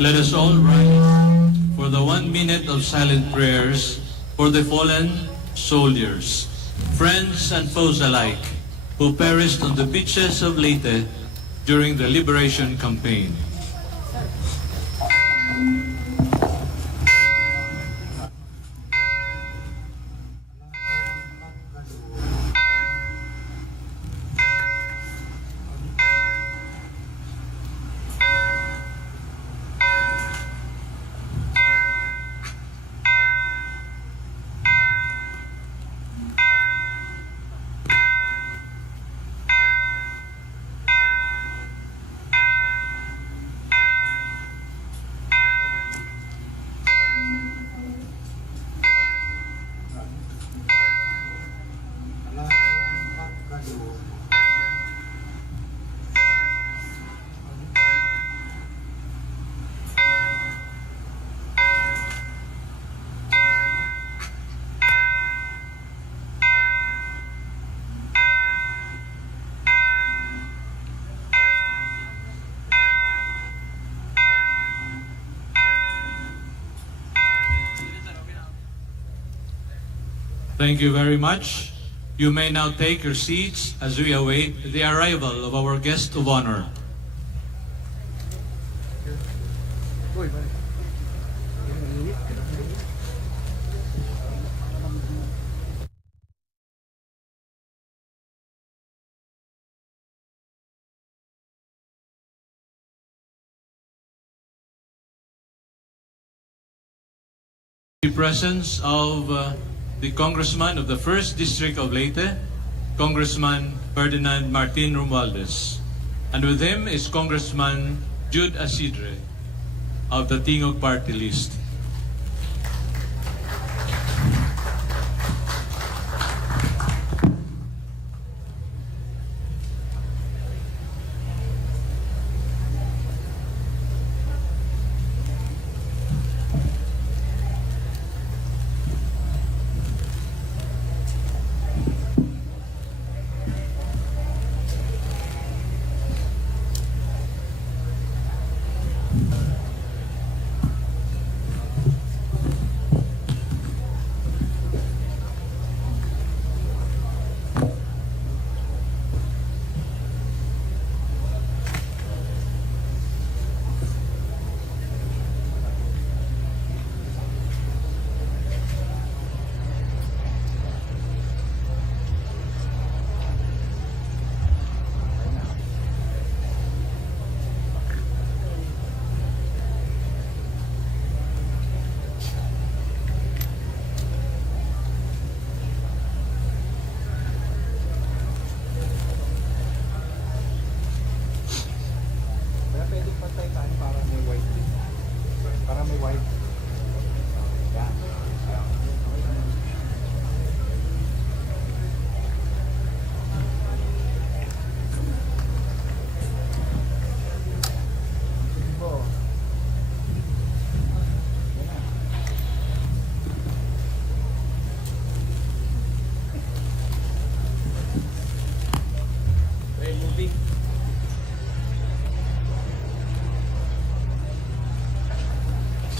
Let us all rise for the 1 minute of silent prayers for the fallen soldiers, friends and foes alike, who perished on the beaches of Leyte during the liberation campaign. Thank you very much. You may now take your seats as we await the arrival of our guest of honor. The presence of the Congressman of the 1st District of Leyte, Congressman Ferdinand Martin Romualdez. And with him is Congressman Jude Asidre of the Tingog Party List.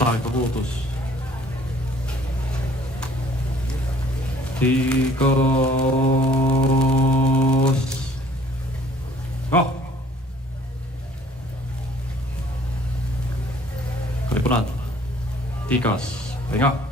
Pagputos. Tikos. Oh. Kalipunan. Tikas. Venga.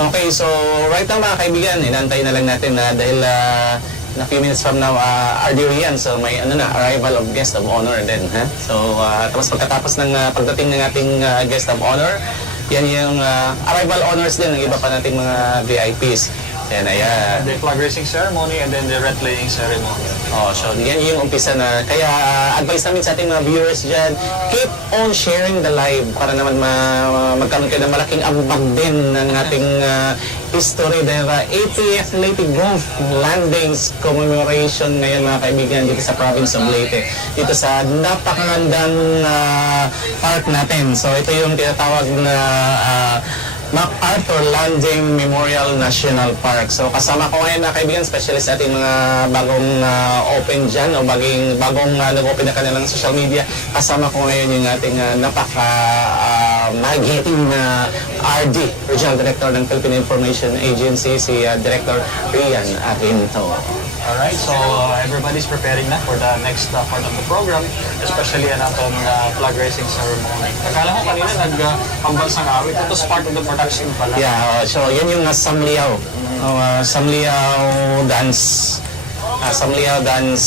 Okay, so right now mga kaibigan, inantay na lang natin na dahil in a few minutes from now, RD yan. So may arrival of guest of honor din. Ha? So tapos pagkatapos ng pagdating ng ating guest of honor, yan yung arrival honors din ng iba pa nating mga VIPs. Ayan. The flag raising ceremony and then the wreath laying ceremony. Oh, so yan yung umpisa na. Kaya advice namin sa ating mga viewers dyan, keep on sharing the live para naman magkaroon kayo ng malaking ambag din ng ating history dahil 80th Leyte Gulf Landings Commemoration ngayon mga kaibigan dito sa province of Leyte. Dito sa napakagandang park natin. So ito yung tinatawag na MacArthur Landing Memorial National Park. So kasama ko ngayon na kaibigan, specialist sa ating mga bagong open dyan o bagong nag-open na kanilang social media. Kasama ko ngayon yung ating magiting na RD, Regional Director ng Philippine Information Agency, si Director Rian Arinto. Alright, so everybody's preparing na for the next part of the program, especially an atong flag raising ceremony. Akala ko kanina nag-pambansang awit. Ito is part of the production pala. Yeah, so yan yung Samliaw. Samliaw Dance. Samliaw Dance,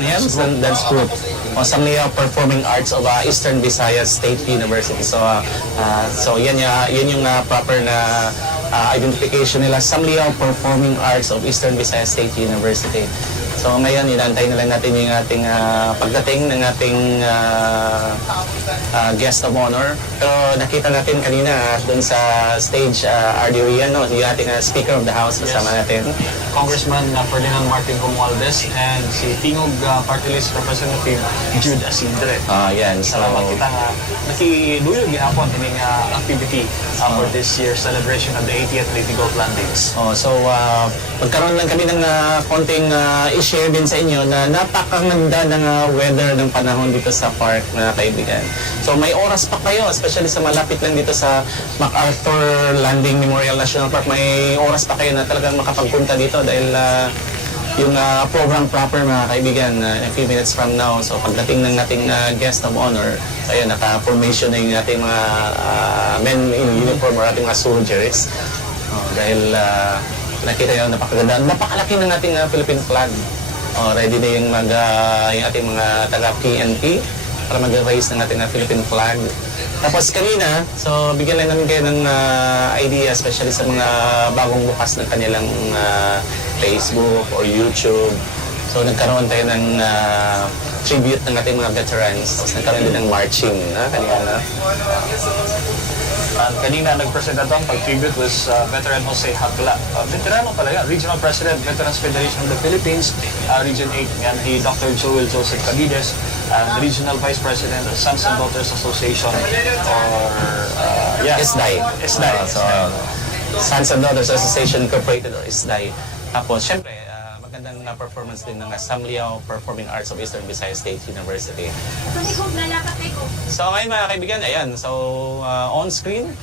dance group. Samliaw Performing Arts of Eastern Visayas State University. So yan yung proper na identification nila, Samliaw Performing Arts of Eastern Visayas State University. So ngayon, inantay na lang natin yung ating pagdating ng ating guest of honor. Pero nakita natin kanina doon sa stage, RD Rian, yung ating Speaker of the House kasama natin. Congressman Ferdinand Martin Romualdez and si Tingog Party List Representative Jude Asidre. Yan. So, salamat kita nga nakiduyog gihapon ining activity for this year's celebration of the 80th Leyte Gulf Landings. magkaroon lang kami ng konting i-share din sa inyo na napakaganda ng weather ng panahon dito sa park na kaibigan. So may oras pa kayo, especially sa malapit lang dito sa MacArthur Landing Memorial National Park, may oras pa kayo na talagang makapagpunta dito dahil yung program proper mga kaibigan in a few minutes from now. So pagdating ng ating guest of honor, ayun, naka-formation na yung ating mga men in uniform or ating mga soldiers. Dahil nakita nyo, napakaganda. Napakalaki ng ating Philippine flag. Ready na yung ating mga taga-PNP para mag-raise ng ating Philippine flag. Tapos kanina, so bigyan lang namin kayo ng idea, especially sa mga bagong bukas ng kanilang Facebook or YouTube. So nagkaroon tayo ng tribute ng ating mga veterans. Tapos nagkaroon din ng marching kanina. Kanina nag-present na ang pag-tribute was veteran Jose Hakla. Veterano pala yan, Regional President, Veterans Federation of the Philippines, Region 8. Yan, Dr. Joel Joseph Cadides, Regional Vice President of Sons and Daughters Association, or SDAI. Sons and Daughters Association Incorporated or SDAI. Tapos, syempre, magandang performance din ng Samliaw Performing Arts of Eastern Visayas State University. So ngayon mga kaibigan, ayan, so on screen,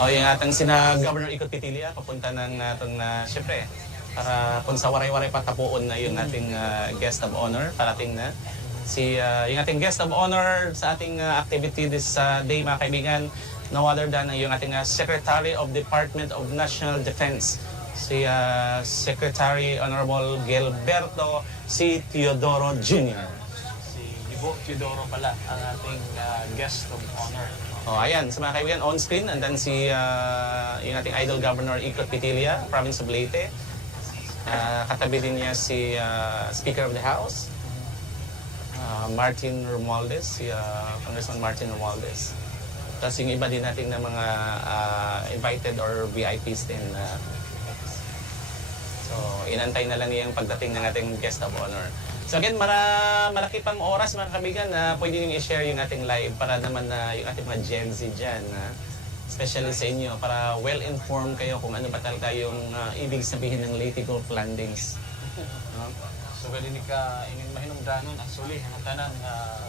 yung atang sina Governor Ikot Pitilia, papunta ng atong, syempre, para kung sa waray-waray patapuon na yung ating guest of honor, parating na. Yung ating guest of honor sa ating activity this day mga kaibigan, no other than yung ating Secretary of Department of National Defense, si Secretary Honorable Gilberto C. Teodoro Jr. si Ibo Teodoro pala ang ating guest of honor. Ayan, sa mga kaibigan, on screen, and then yung ating idol Governor Ikot Pitilia, Province of Leyte. Katabi din niya si Speaker of the House, Martin Romualdez, si Congressman Martin Romualdez. Tapos yung iba din natin na mga invited or VIPs din. So, inantay na lang yung pagdating ng ating guest of honor. So again, malaki pang oras mga kaibigan na pwede nyo i-share yung ating live para naman yung ating mga Gen Z dyan, especially sa inyo, para well-informed kayo kung ano ba talaga yung ibig sabihin ng Leyte Gulf Landings. So, galing ka mahinungdanon actually, ang tanang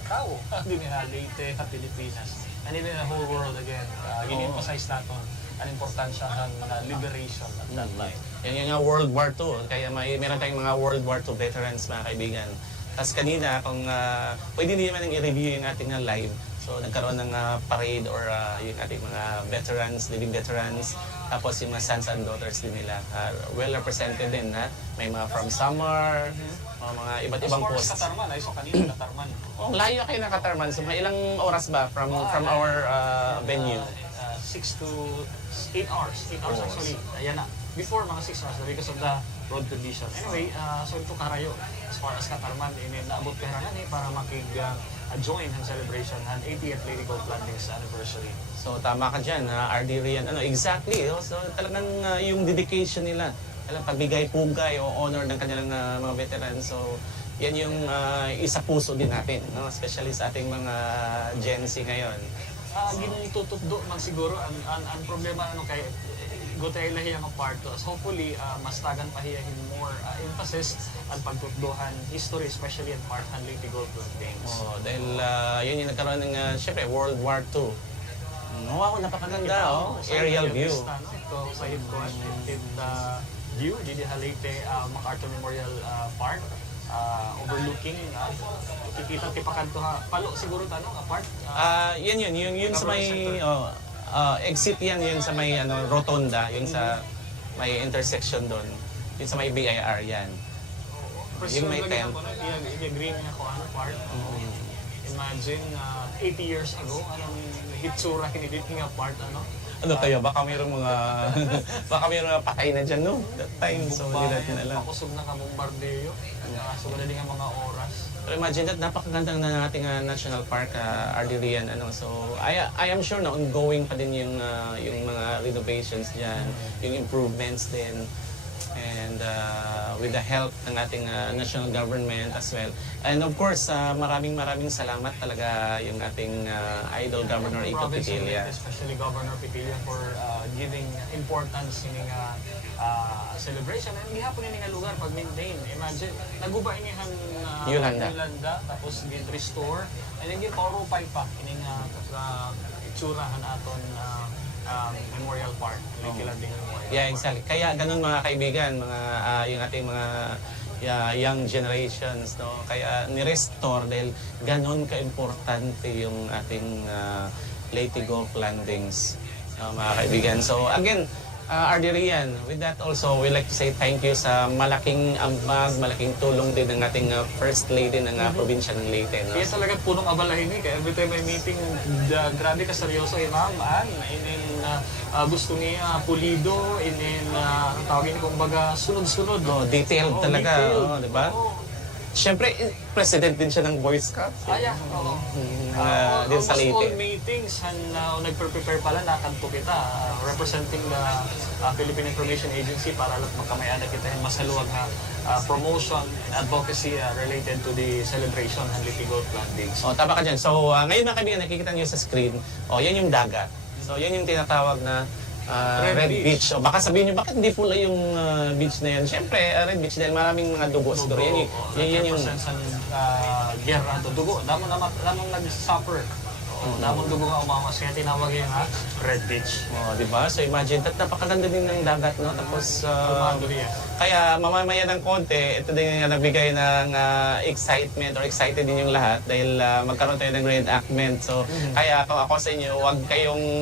tao, hindi na Leyte, Pilipinas, and even the whole world again. Gini-emphasize natin ang importansya ng liberation at that time. Yan yung World War II, kaya meron tayong mga World War II veterans mga kaibigan. Tapos kanina, kung pwede din naman i-review yung ating live, So nagkaroon ng parade or yung ating mga veterans, living veterans. Tapos yung mga sons and daughters din nila, well represented din. May mga from Samar, mga iba't ibang As far as posts. Katarman, ay so kanina Katarman. Oh, layo kayo ng Katarman. So mga ilang oras ba from our venue? 6 to 8 hours. 8 hours actually. Ayan na. Before mga 6 hours because of the road condition. Anyway, so ito karayo. As far as Katarman, naabot kaharangan para makig-join ang celebration ng 80th Leyte Gulf Landings anniversary. So tama ka dyan, RD Rian. Exactly. So talagang yung dedication nila, pagbigay pugay o honor ng kanilang mga veterans. So yan yung isa puso din natin, no? Especially sa ating mga Gen Z ngayon. Ginututupdo man siguro ang problema kay gutay lahi ang part to. So hopefully mas tagan pahiyahin more emphasis ang pagtutduhan history, especially ang part ng Leyte Gulf Landings. Dahil yun yung nagkaroon ng syempre World War II. Wow, napakaganda, aerial view. Ito sa Hidcoan, view, dito sa Leyte MacArthur Memorial Park. Overlooking, kikita tipakanto palo siguro tanong apart. Yun sa may exit yun sa may rotonda, yun sa may intersection doon. Yun sa may BIR yan. Yung may tent. I-agree niya ko part. Imagine 80 years ago, anong hitsura kinidit nga part Kaya baka mayroong mga patay na dyan, no? That time, so hindi natin alam. Pakusog na ka bombardeyo. So wala din nga mga oras. Pero imagine that, napakaganda na nating national park, Ardirian. So I am sure na ongoing pa din yung mga renovations dyan, yung improvements din. And with the help ng ating national government as well. And of course, maraming salamat talaga yung ating idol Governor Iko Pitilla. Especially Governor Pitilla for giving importance in celebration. And gihapon ini nga lugar pag-maintain. Imagine, naguba inihan Yolanda, tapos restore, and then paurupay pa ini nga itsurahan aton Memorial Park, Leyte Landing Memorial Yeah, exactly. Kaya ganun mga kaibigan, yung ating mga young generations, no? Kaya ni-restore dahil ganun ka-importante yung ating Leyte Gulf Landings, mga kaibigan. So again, Ardirian, with that also, we like to say thank you sa malaking ambag, malaking tulong din ng ating First Lady ng probinsya ng Leyte. No? Kaya talaga punong abalahin kaya every time may meeting, grabe ka seryoso, ma'am, gusto niya pulido, tawagin kumbaga sunod-sunod. Detailed talaga, di ba? Siyempre, president din siya ng Boy Scouts. Din sa Leyte. All meetings, nagprepare pala, nakanto kita, representing the Philippine Information Agency para lang magkamayanan kita yung masaluwag na promotion and advocacy related to the celebration ng Leyte Gulf Landings. Tama ka dyan. So, ngayon mga kaibigan, nakikita niyo sa screen, yan yung dagat. So, yan yung tinatawag na Red Beach. Baka sabihin nyo, bakit hindi pula yung beach na yan? Siyempre, Red Beach dahil maraming mga dugo siguro. Yan yung gera to dugo. Damang nag-suffer. Damang dugo nga umawas. Kaya tinawag yung Red Beach. Diba? So imagine, napakaganda din ng dagat, no? Tapos, kaya mamamaya ng konti, ito din yung nagbigay ng excitement or excited din yung lahat dahil magkaroon tayo ng reenactment. So, kaya kung ako sa inyo, huwag kayong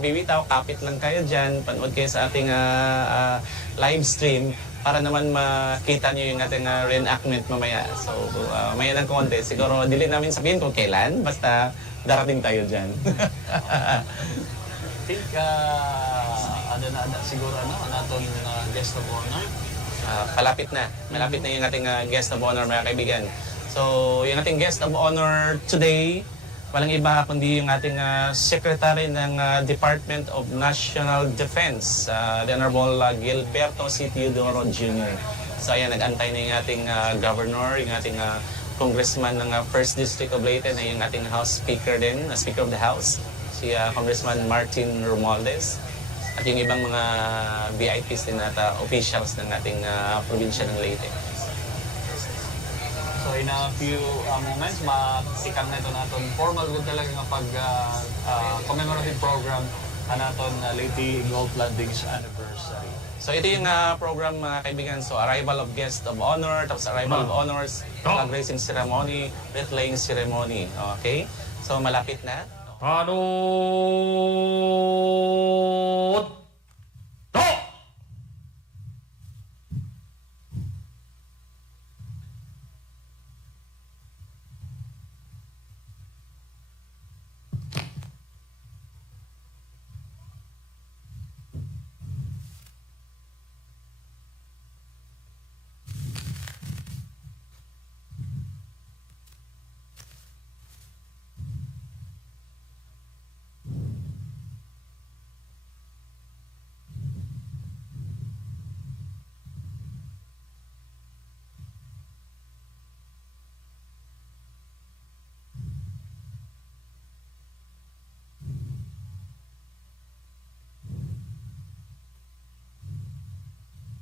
bibitaw, kapit lang kayo dyan, panood kayo sa ating live stream para naman makita nyo yung ating reenactment mamaya. So, maya ng konti, siguro dili namin sabihin kung kailan, basta darating tayo dyan. I think, siguro natin guest of honor. Malapit na yung ating guest of honor, mga kaibigan. So, yung ating guest of honor today, walang iba kundi yung ating Secretary ng Department of National Defense, the Honorable Gilberto C. Teodoro Jr. So, ayan, nag-antay na yung ating Governor, yung ating Congressman ng 1st District of Leyte, na yung ating House Speaker din, Speaker of the House, si Congressman Martin Romualdez, at yung ibang mga VIPs din at officials ng ating probinsya ng Leyte. So in a few moments, matikang na ito natin formal good talaga ng commemorative program natin Leyte Gulf Landings anniversary. So ito yung program, mga kaibigan. So arrival of guest of honor, tapos arrival of honors, flag raising ceremony, wreath laying ceremony. Okay? So malapit na. Panoorin!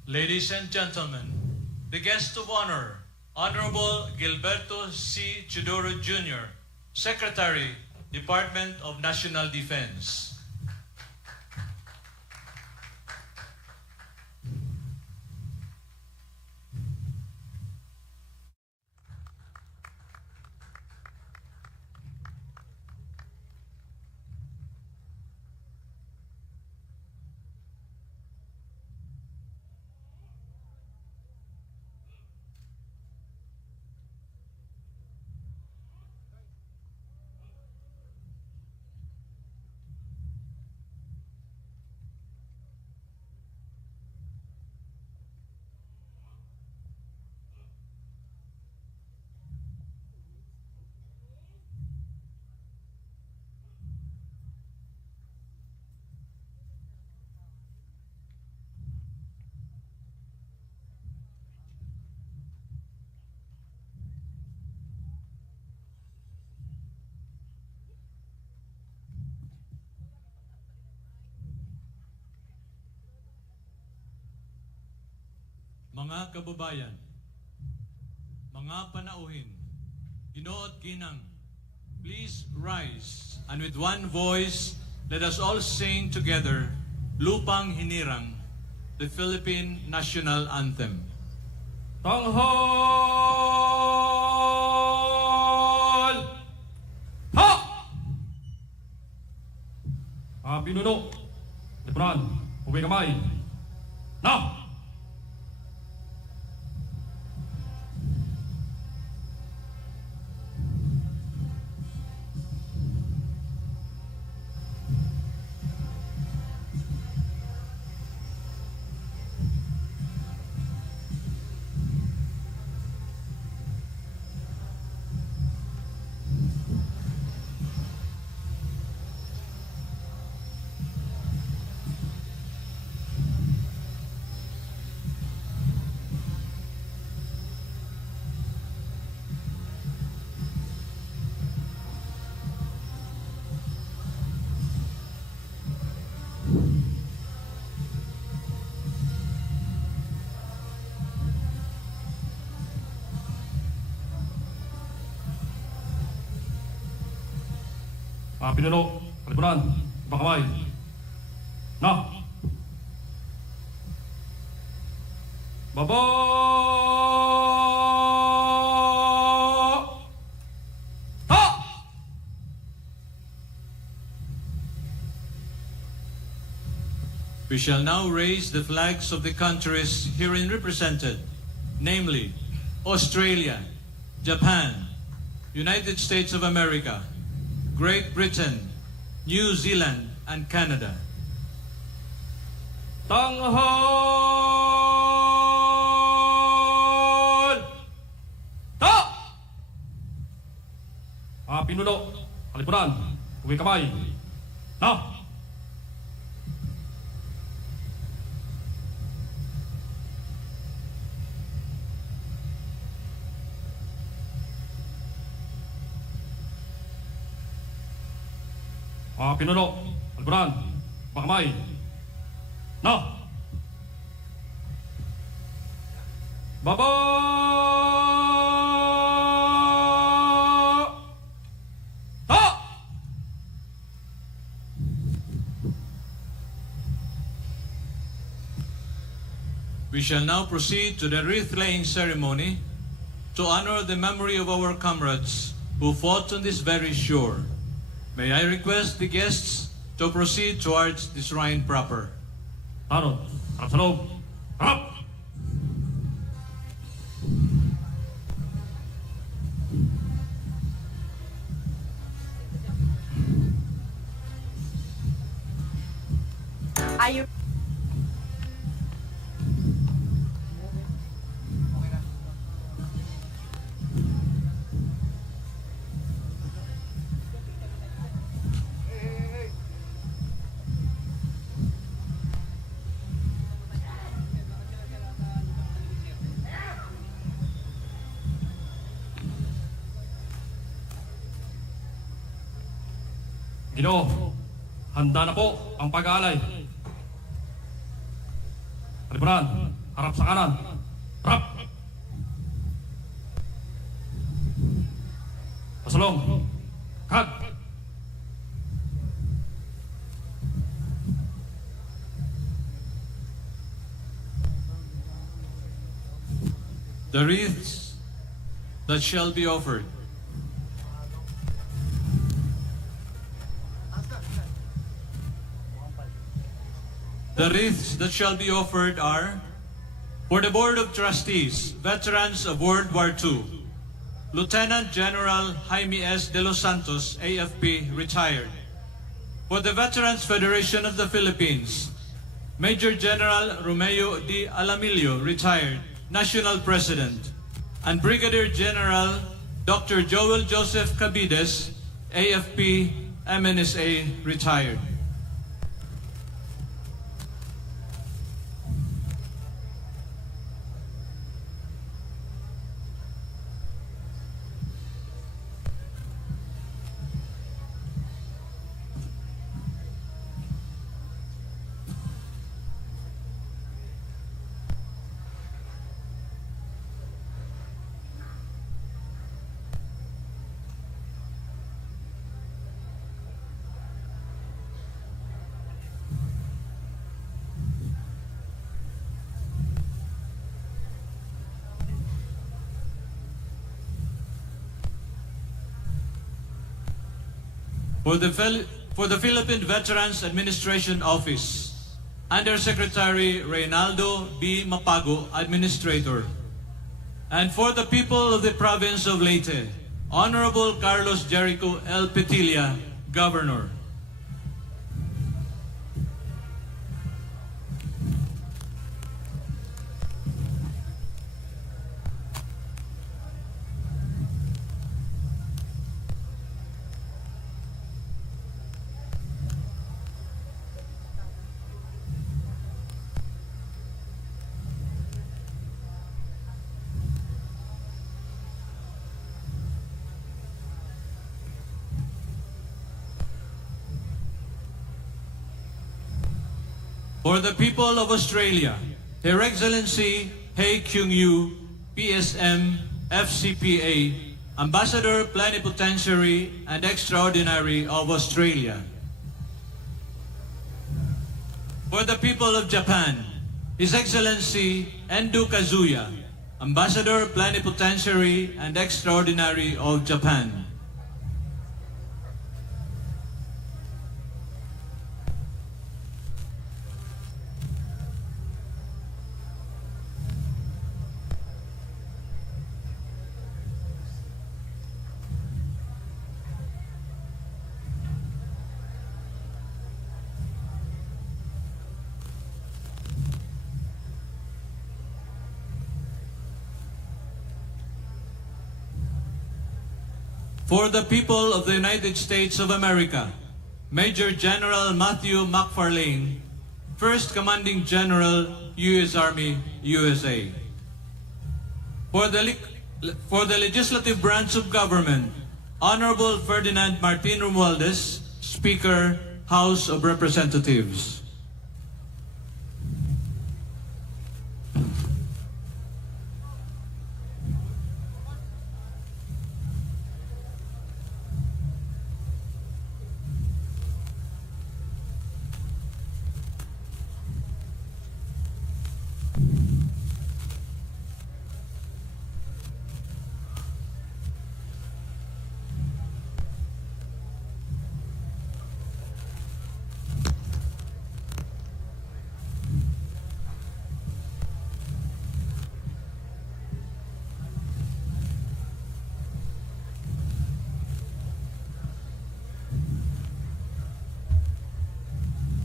Ladies and gentlemen, the guest of honor, Honorable Gilberto C. Chidoro Jr., Secretary, Department of National Defense. Mga kababayan, mga panauhin, Ginoo at Ginang, please rise and with one voice, let us all sing together, Lupang Hinirang, the Philippine National Anthem. Tanghal! Ha! Pinuno, Lipunan, Uwi Kamay, na! Pinuno, Lipunan, Ibang Kamay, na! Baba! Ha! We shall now raise the flags of the countries herein represented, namely Australia, Japan, United States of America, Great Britain, New Zealand, and Canada. Tanghal! Ta! Pinuno, Lipunan, Uwi Kamay, na! Pinuno, Lipunan, Ibang Kamay, na! Baba! Ha! We shall now proceed to the wreath-laying ceremony to honor the memory of our comrades who fought on this very shore. May I request the guests to proceed towards the shrine proper. Tanod, harap sa loob. Harap! Are you Ginoo, handa na po ang pag-aalay. Kaliburan, harap sa kanan. Harap! Pasalong. Kag! The wreaths that shall be offered. The wreaths that shall be offered are for the Board of Trustees, veterans of World War II, Lieutenant General Jaime S. De Los Santos, AFP, retired. For the Veterans Federation of the Philippines, Major General Romeo D. Alamillo, retired, National President, and Brigadier General Dr. Joel Joseph Cabides, AFP, MNSA, retired. For the Philippine Veterans Administration Office, Undersecretary Reynaldo B. Mapago, Administrator. And for the people of the province of Leyte, Honorable Carlos Jericho L. Petilla, Governor. For the people of Australia, Her Excellency Hei Kyung Yu, PSM, FCPA, Ambassador Plenipotentiary and Extraordinary of Australia. For the people of Japan, His Excellency Endo Kazuya, Ambassador Plenipotentiary and Extraordinary of Japan. For the people of the United States of America, Major General Matthew McFarlane, First Commanding General, U.S. Army, USA. For the Legislative Branch of Government, Honorable Ferdinand Martin Romualdez, Speaker, House of Representatives.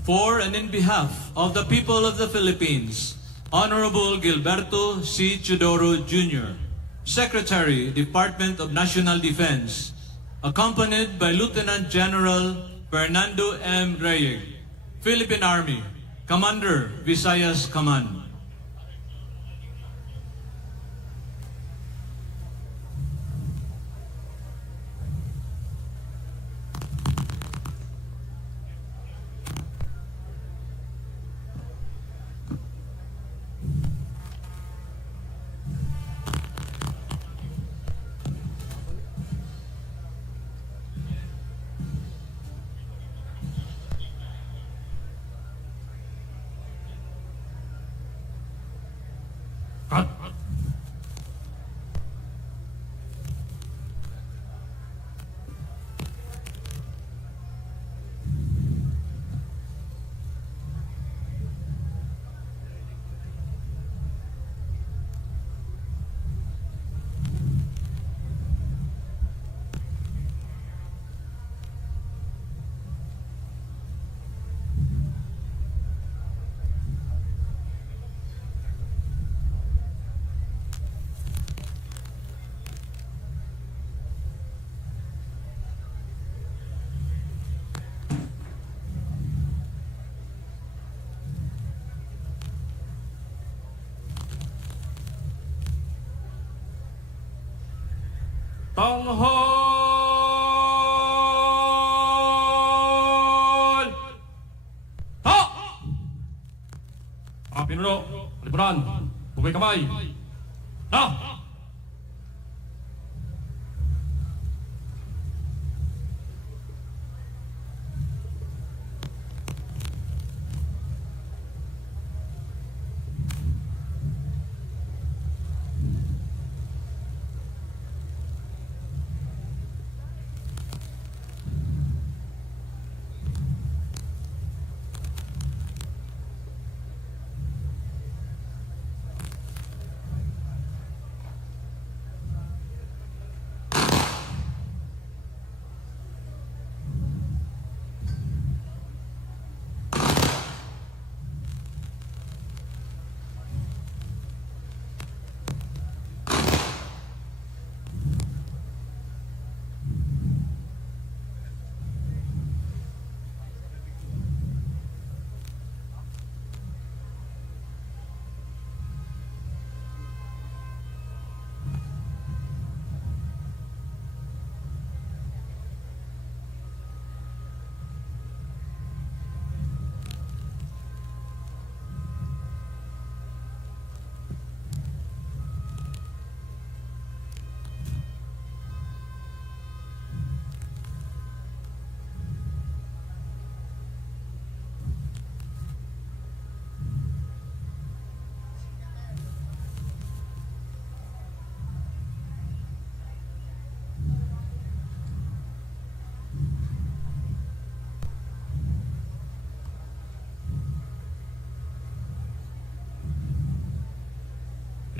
For and in behalf of the people of the Philippines, Honorable Gilberto C. Chudoro Jr., Secretary, Department of National Defense, accompanied by Lieutenant General Fernando M. Reyes, Philippine Army, Commander, Visayas Command. Cut. Tanghal! Ha! Mga pinuno, lipunan, bugay kamay. Na!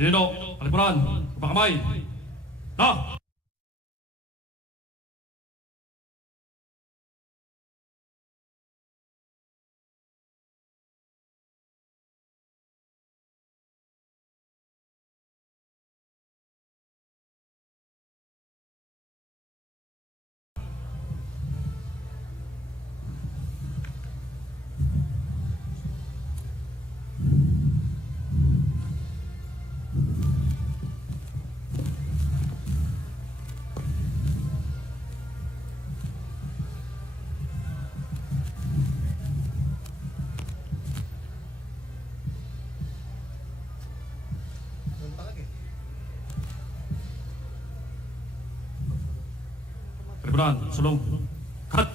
Pinuno, lipunan, bugay kamay. Na! Lipunan, sulong. Cut!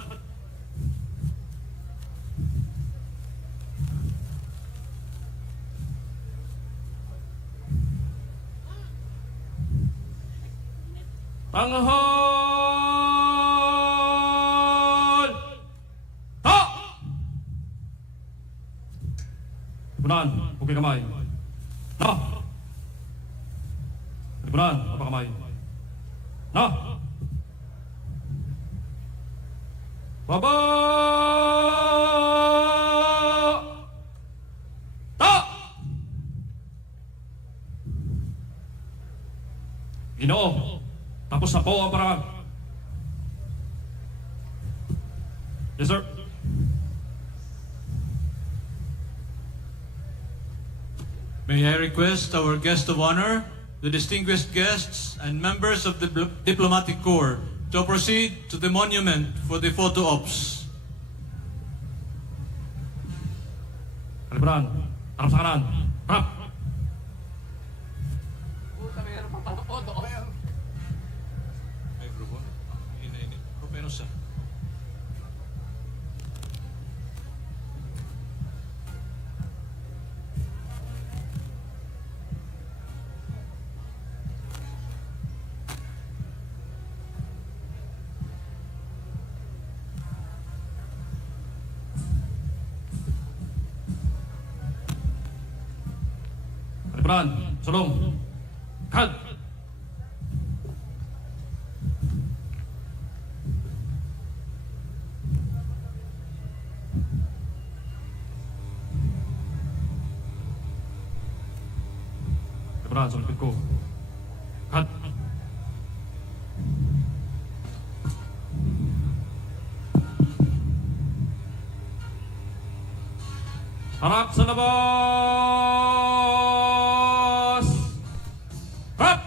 Tanghal! Ha! Lipunan, bugay kamay. Na! Lipunan, kamay. Na! Babay! Ginoo, tapos na po ang parangal. Yes, sir. May I request our guest of honor, the distinguished guests and members of the Diplomatic Corps to proceed to the monument for the photo ops. Kaliburan, harap sa kanan. Harap. Ay, grupo. Ini. Propenos sa. Kaliburan, sulong. Kad. Kaliburan, sa likod ko. Kad. Harap sa labas! Harap!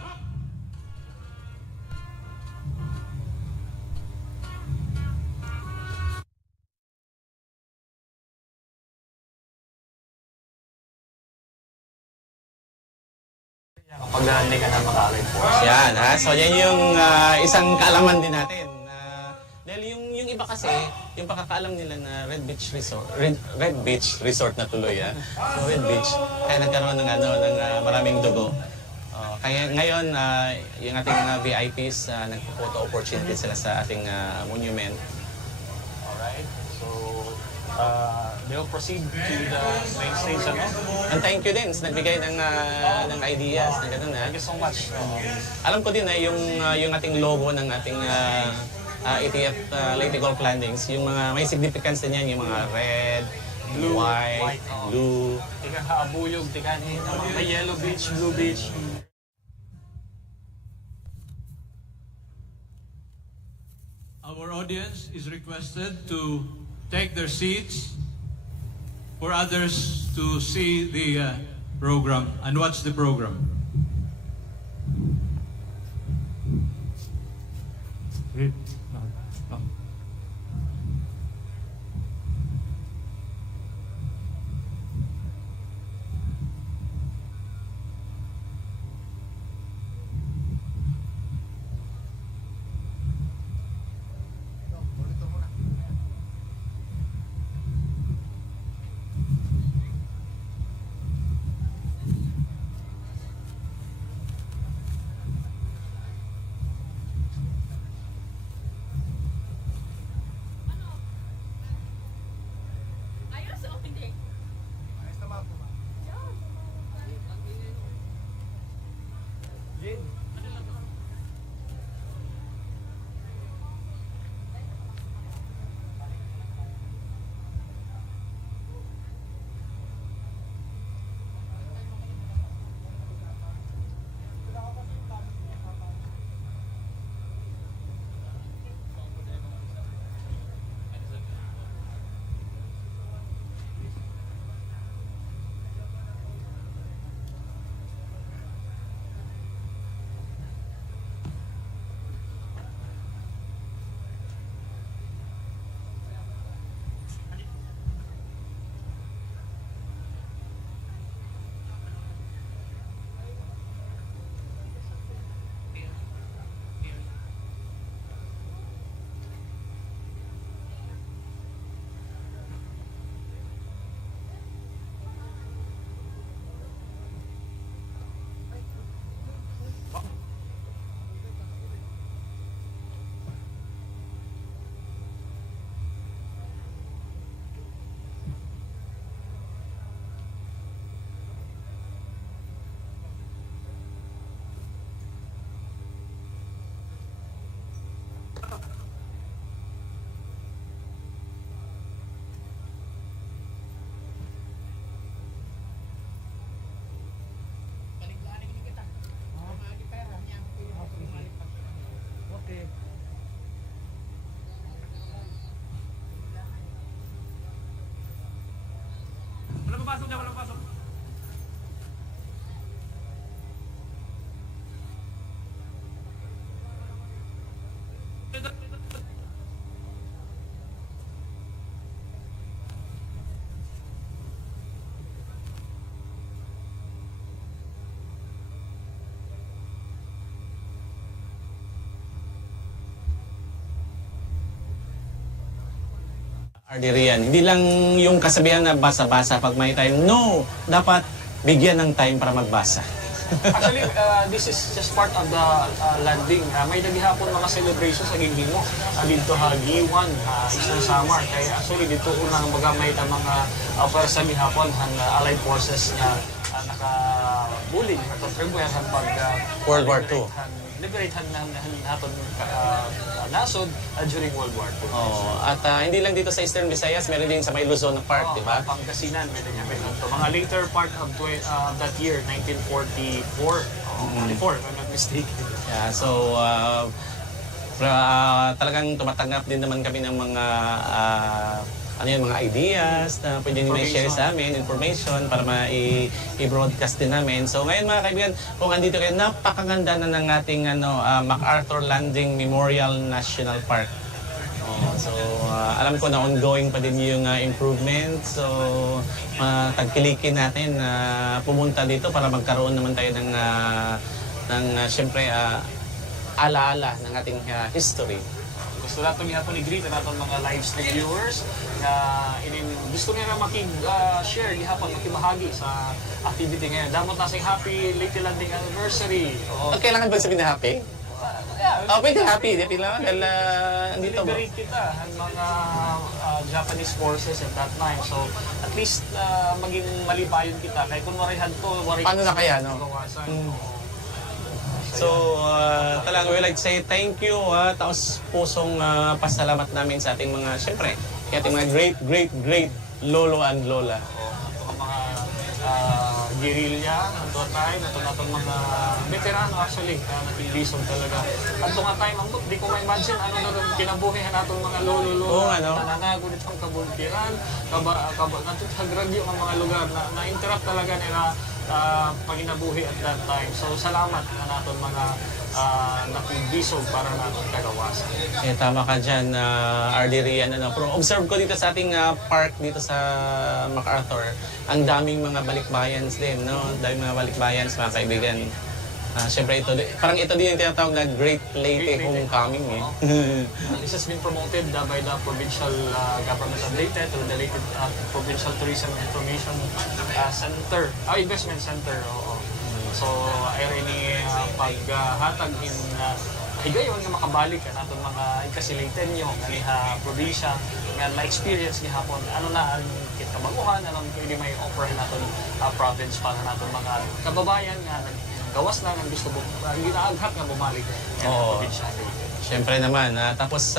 Kapag hindi ka na maka-allied force. Yan ha. So yan yung isang kaalaman din natin. Dahil yung iba kasi, yung pakakaalam nila na Red Beach Resort na tuloy ha. So Red Beach, kaya nagkaroon ng maraming dugo. Kaya ngayon, yung ating VIPs, nagpo-photo opportunity sila sa ating monument. Alright. So, they'll proceed to the main stage, ano? And thank you din sa nagbigay ng ideas na gano'n ha. Thank you so much. Alam ko din na yung ating logo ng ating ATF Leyte Gulf Landings, yung mga may significance din yan, yung mga red, Blue, white, blue. Tika kaabuyog, tika may yellow beach, blue beach. Our audience is requested to take their seats for others to see the program and watch the program. Sige. Ardirian, hindi lang yung kasabihan na basa-basa pag may time. No, dapat bigyan ng time para magbasa. Actually, this is just part of the landing. May nagihapon mga celebrations sa ginghimo. Dito Giwan, isang summer. Kaya actually dito unang magamay ang mga sa gihapon ang Allied Forces na nakabuling at tribuyan pag World War II. Liberate ng hatod nasod during World War II. Oh, at hindi lang dito sa Eastern Visayas, meron din sa may Luzon na part, di ba? Pangasinan, meron niya ito. Mga later part of that year, 1944. 44, if I'm not mistaken. Yeah, so talagang tumatanggap din naman kami ng mga mga ideas na pwede nyo i-share sa amin, information para i-broadcast din namin. So ngayon mga kaibigan, kung andito kayo, napakaganda na ng ating MacArthur Landing Memorial National Park. So alam ko na ongoing pa din yung improvement. So tagkilikin natin na pumunta dito para magkaroon naman tayo ng syempre alaala ng ating history. Gusto natin gihapon i-greet ang atong mga live stream viewers na gusto nila makig-share gihapon, makibahagi sa activity ngayon. Damot na sing happy Leyte Landing anniversary. Kailangan ba sabihin na happy? Pwede happy. Kailangan dahil andito mo. Liberate kita ang mga Japanese forces at that time. So at least maging malibayon kita. Kaya kung warihan to, Paano na kaya, no? So, talagang we like to say thank you. Taos pusong pasalamat namin sa ating mga, syempre, ating mga great lolo and lola. Mga guerrilla, ito time, ito na itong mga veterano actually, nakilisog talaga. At ito nga time, di ko ma-imagine ano na kinabuhihan natong mga lolo-lolo. Nananago nitong kabuntiran, natuthagragyo ang mga lugar na interrupt talaga nila paginabuhi at that time. So salamat na natin mga nakibisog para natin kagawasan. Tama ka dyan, Ardirian. Pero observe ko dito sa ating park dito sa MacArthur, ang daming mga balikbayans din, no? Daming mga balikbayans, mga kaibigan. Siyempre parang ito din yung tinatawag na Great Leyte Homecoming. This has been promoted by the provincial government of Leyte through the Leyte Provincial Tourism and Information Center, Investment Center. So, ay rin paghatag in higayon nga makabalik ang atong mga ikasiliten nyo, kaniha probinsya, nga ma-experience gihapon, ano na ang kitabaguhan, anong pwede may offer natin province para natin mga kababayan nga gawas na ang gusto mo, ang ginaaghat nga bumalik ng probinsya. Siyempre naman, tapos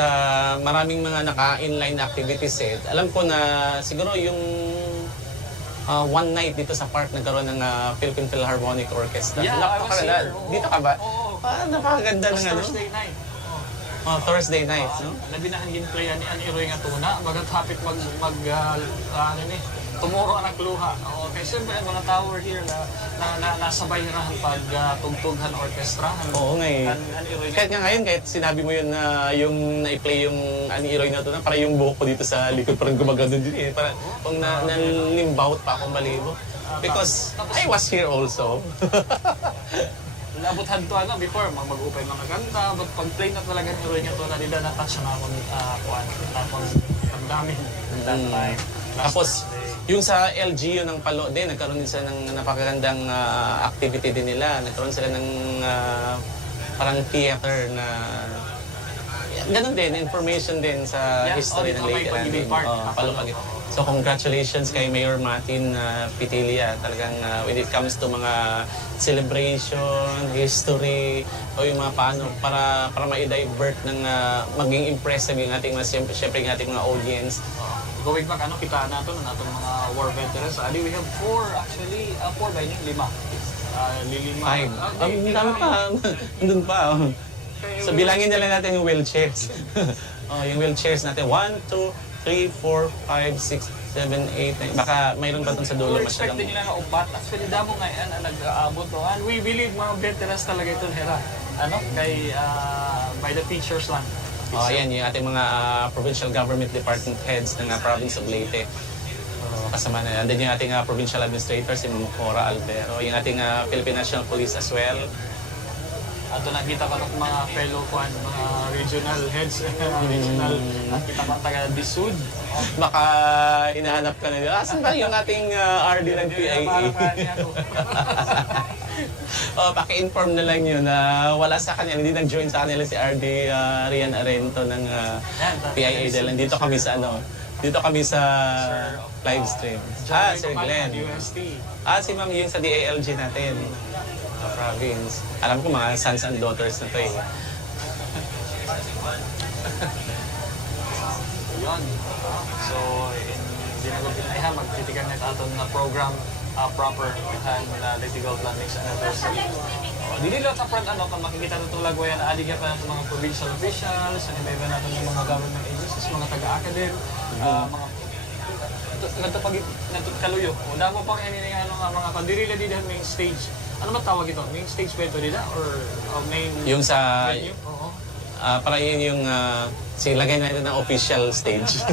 maraming mga naka-inline activities Alam ko na siguro yung one night dito sa park nagkaroon ng Philippine Philharmonic Orchestra. Yeah, I was here. Dito ka ba? It Napakaganda was ng Thursday night. Thursday night, no? Nabinahan din play ni Iroy nga tuna, magatapit tumuro anak luha. Okay, siyempre ang mga tower here na nasabay rahan pag tugtughan orkestra. Oo nga Kahit nga ngayon, kahit sinabi mo yun na yung na-play yung Ani Iroy na ito na, para yung buhok ko dito sa likod parang gumagano din Para kung nalimbawt pa akong balibo. Because I was here also. Labuthan to before, mag-upay mga kanta, but pag-play na talaga ni Iroy nga ito na nila na-touch na akong tapos ang dami that time. Tapos, yung sa LGU ng Palo din, nagkaroon din sila ng napakagandang activity din nila. Nagkaroon sila ng parang theater na ganun din, information din sa history ng Leyte Landing. So congratulations kay Mayor Martin Pitilia. Talagang when it comes to mga celebration, history, o yung mga paano para ma-divert ng maging impressive yung ating siyempre yung ating mga audience. Going back, kita natin mga war veterans. We have four by lima. Five. Dami pa. Nandun pa. So bilangin na lang natin yung wheelchairs. Yung wheelchairs natin. 1, 2, 3, 4, 5, 6, 7, 8, 9. Baka mayroon pa itong sa dulo. We're expecting nila na upat. Actually, damo nga yan ang nag-aabot. And we believe mga veterans talaga ito, Hera. By the features lang. Ayan, yung ating mga provincial government department heads ng province of Leyte. Kasama na. Andun yung ating provincial administrator, si Cora Albero. Yung ating Philippine National Police as well. Ato nakita ka ng mga fellow mga regional heads, regional, at kita pa taga Disud. Baka hinahanap ka na nila. Asan ba yung ating RD ng PIA? Paki-inform na lang yun na wala sa kanya, hindi nag-join sa kanila si RD Rian Arento ng PIA dahil dito kami sa live stream. Sir Glenn. Si Ma'am yung sa DALG natin. Province. Alam ko mga sons and daughters na to eh. Yun. So, magtitigan na aton na program proper behind Leyte Gulf Landings anniversary. Dili lang upfront kung makikita itong lagwayan na aligyan pa ng mga provincial officials, iba natin ng mga government agencies, mga taga-academ, mga nagkaluyo. Wala mo pang mga kandirila dito main stage. Ano ba tawag ito? Main stage ba ito nila? Or main yung sa venue? Oo. para yun yung silagay natin ng official stage.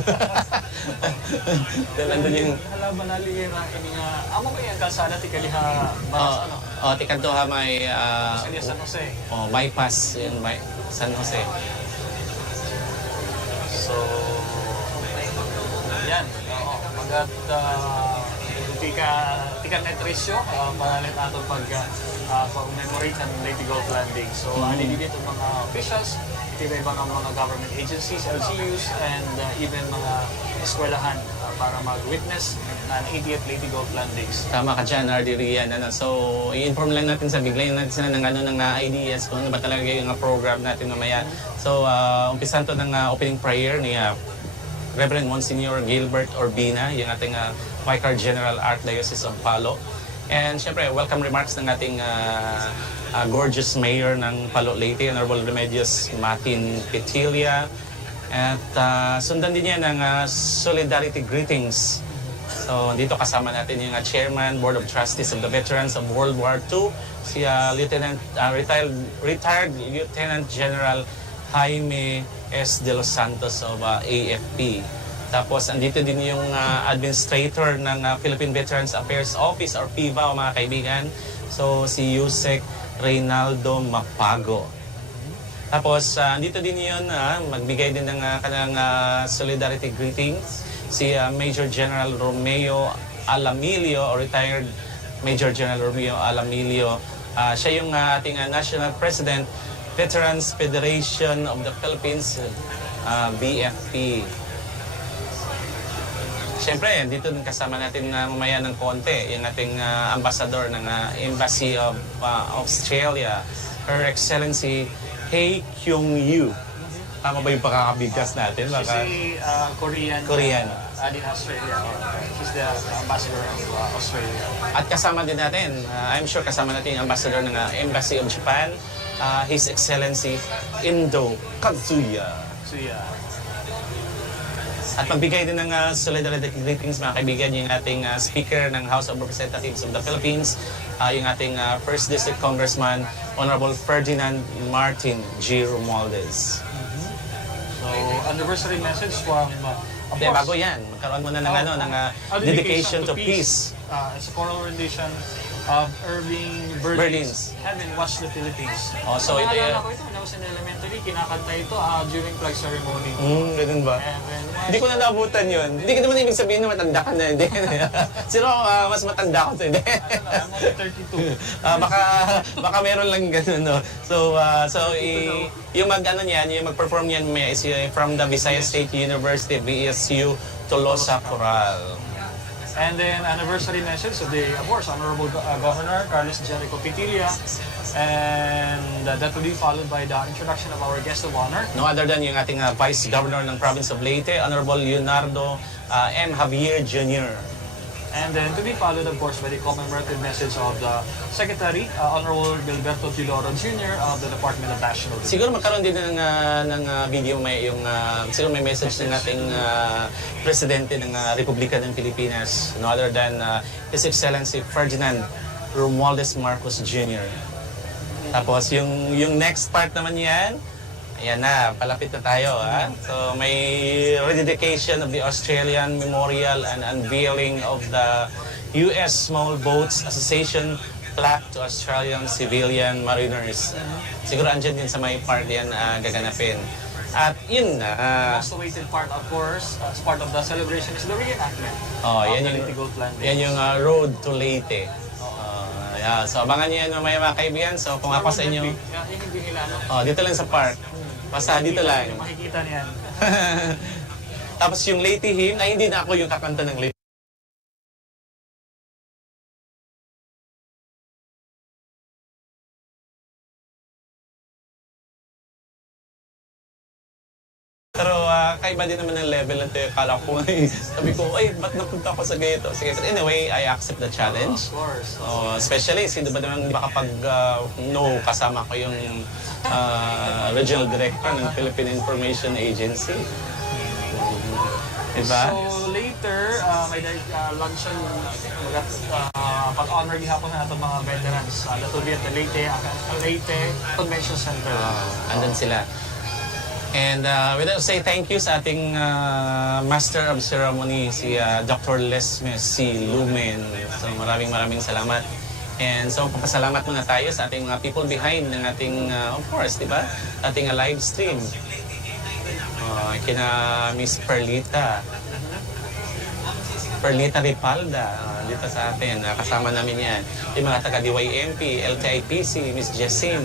Nandun yung Halaban na lira ini nga amo ba yan kalsada tikaliha baras tikantoha may sa San Jose. bypass yung San Jose. So yan. Magat tika net ratio panalit ato pag-commemorate ng Leyte Gulf Landing. So ani dito mga officials, iba-iba ng mga government agencies, LGUs, and even mga eskwelahan para mag-witness ng 80th Leyte Gulf Landings. Tama ka dyan, RD Rian. So, i-inform lang natin biglayin natin sila ng ideas kung ano ba talaga yung program natin mamaya. So, umpisan to ng opening prayer ni Reverend Monsignor Gilbert Orbina, yung ating Vicar General Archdiocese of Palo. And syempre, welcome remarks ng ating gorgeous mayor ng Palo Leyte, Honorable Remedios Martin Petilia. At sundan din niya ng solidarity greetings. So dito kasama natin yung Chairman, Board of Trustees of the Veterans of World War II, si retired Lieutenant General Jaime S. De Los Santos of AFP. Tapos andito din yung administrator ng Philippine Veterans Affairs Office or PIVA, mga kaibigan. So si Yusek Reynaldo Mapago. Tapos andito din yun, magbigay din ng kanilang solidarity greetings si Major General Romeo Alamilio, or retired Major General Romeo Alamilio. Siya yung ating National President, Veterans Federation of the Philippines, VFP. Siyempre, dito din kasama natin mamaya ng konti, yung ating ambassador ng Embassy of Australia, Her Excellency Hei Kyung-yu. Tama ba yung pagkakabigkas natin? She's a Korean. In Australia. She's the ambassador of Australia. At kasama din natin, I'm sure kasama natin yung ambassador ng Embassy of Japan, His Excellency Indo Kazuya. So yeah. At magbigay din ng solidarity greetings, mga kaibigan, yung ating Speaker ng House of Representatives of the Philippines, yung ating First District Congressman, Honorable Ferdinand Martin G. Romualdez. So, anniversary message from, of course, Bago yan, magkaroon muna ng dedication to peace. It's a choral rendition of Irving Berlin's Heaven Watch the Philippines. So ito naalala ko ito, when I was in elementary, kinakanta ito during flag ceremony. Ganun ba? Hindi ko na naabutan yun. Hindi ko naman ibig sabihin na matanda ka na. Hindi. Sino mas matanda ko sa'yo? I'm only 32. Baka meron lang ganun, no? So yung mag-perform niyan may is from the Visayas State University, VSU, Tolosa Coral. And then anniversary message of the, of course, Honorable Governor Carlos Jericho Petilia, and that will be followed by the introduction of our guest of honor. No other than yung ating Vice Governor ng Province of Leyte, Honorable Leonardo M. Javier Jr. And then to be followed, of course, by the commemorative message of the Secretary, Honorable Gilberto Tiloro Jr. of the Department of National Defense. Siguro magkaroon din ng video siguro may message ng ating Presidente ng Republika ng Pilipinas, no other than His Excellency Ferdinand Romualdez Marcos Jr. Tapos yung next part naman yan, ayan na, palapit na tayo. So may rededication of the Australian Memorial and unveiling of the U.S. Small Boats Association plaque to Australian civilian mariners. Siguro andyan din sa may part yan gaganapin. At yun na. Most awaited part, of course, as part of the celebration is the reenactment of Yan the yung, Leyte Gulf landing. yan yung road to Leyte. Yeah, so abangan niyo yan mamaya mga kaibigan. So kung ako sa inyo, Yung hindi nila, no? dito lang sa park. Basta dito lang. Yung makikita niyan. Tapos yung Leyte hymn, ay hindi na ako yung kakanta ng Leyte. Pero kaiba din naman ng level na ito. Kala ko, sabi ko, ay, ba't napunta ako sa ganito? Sige, but anyway, I accept the challenge. Of course. Especially, sino ba naman makapag no, kasama ko yung regional director ng Philippine Information Agency. Diba? So later, may luncheon, pag-honor gihapon na itong mga veterans. That will be at the Leyte Convention Center. Andun sila. And we'd like to say thank you sa ating Master of Ceremony, si Dr. Lesmes, si Lumen. So maraming salamat. And so papasalamat muna tayo sa ating mga people behind ng ating, of course, di ba? Ating live stream. Kina Miss Perlita Ripalda, dito sa atin. Kasama namin yan. Yung mga taga-DYMP, LTIPC, Miss Jessin.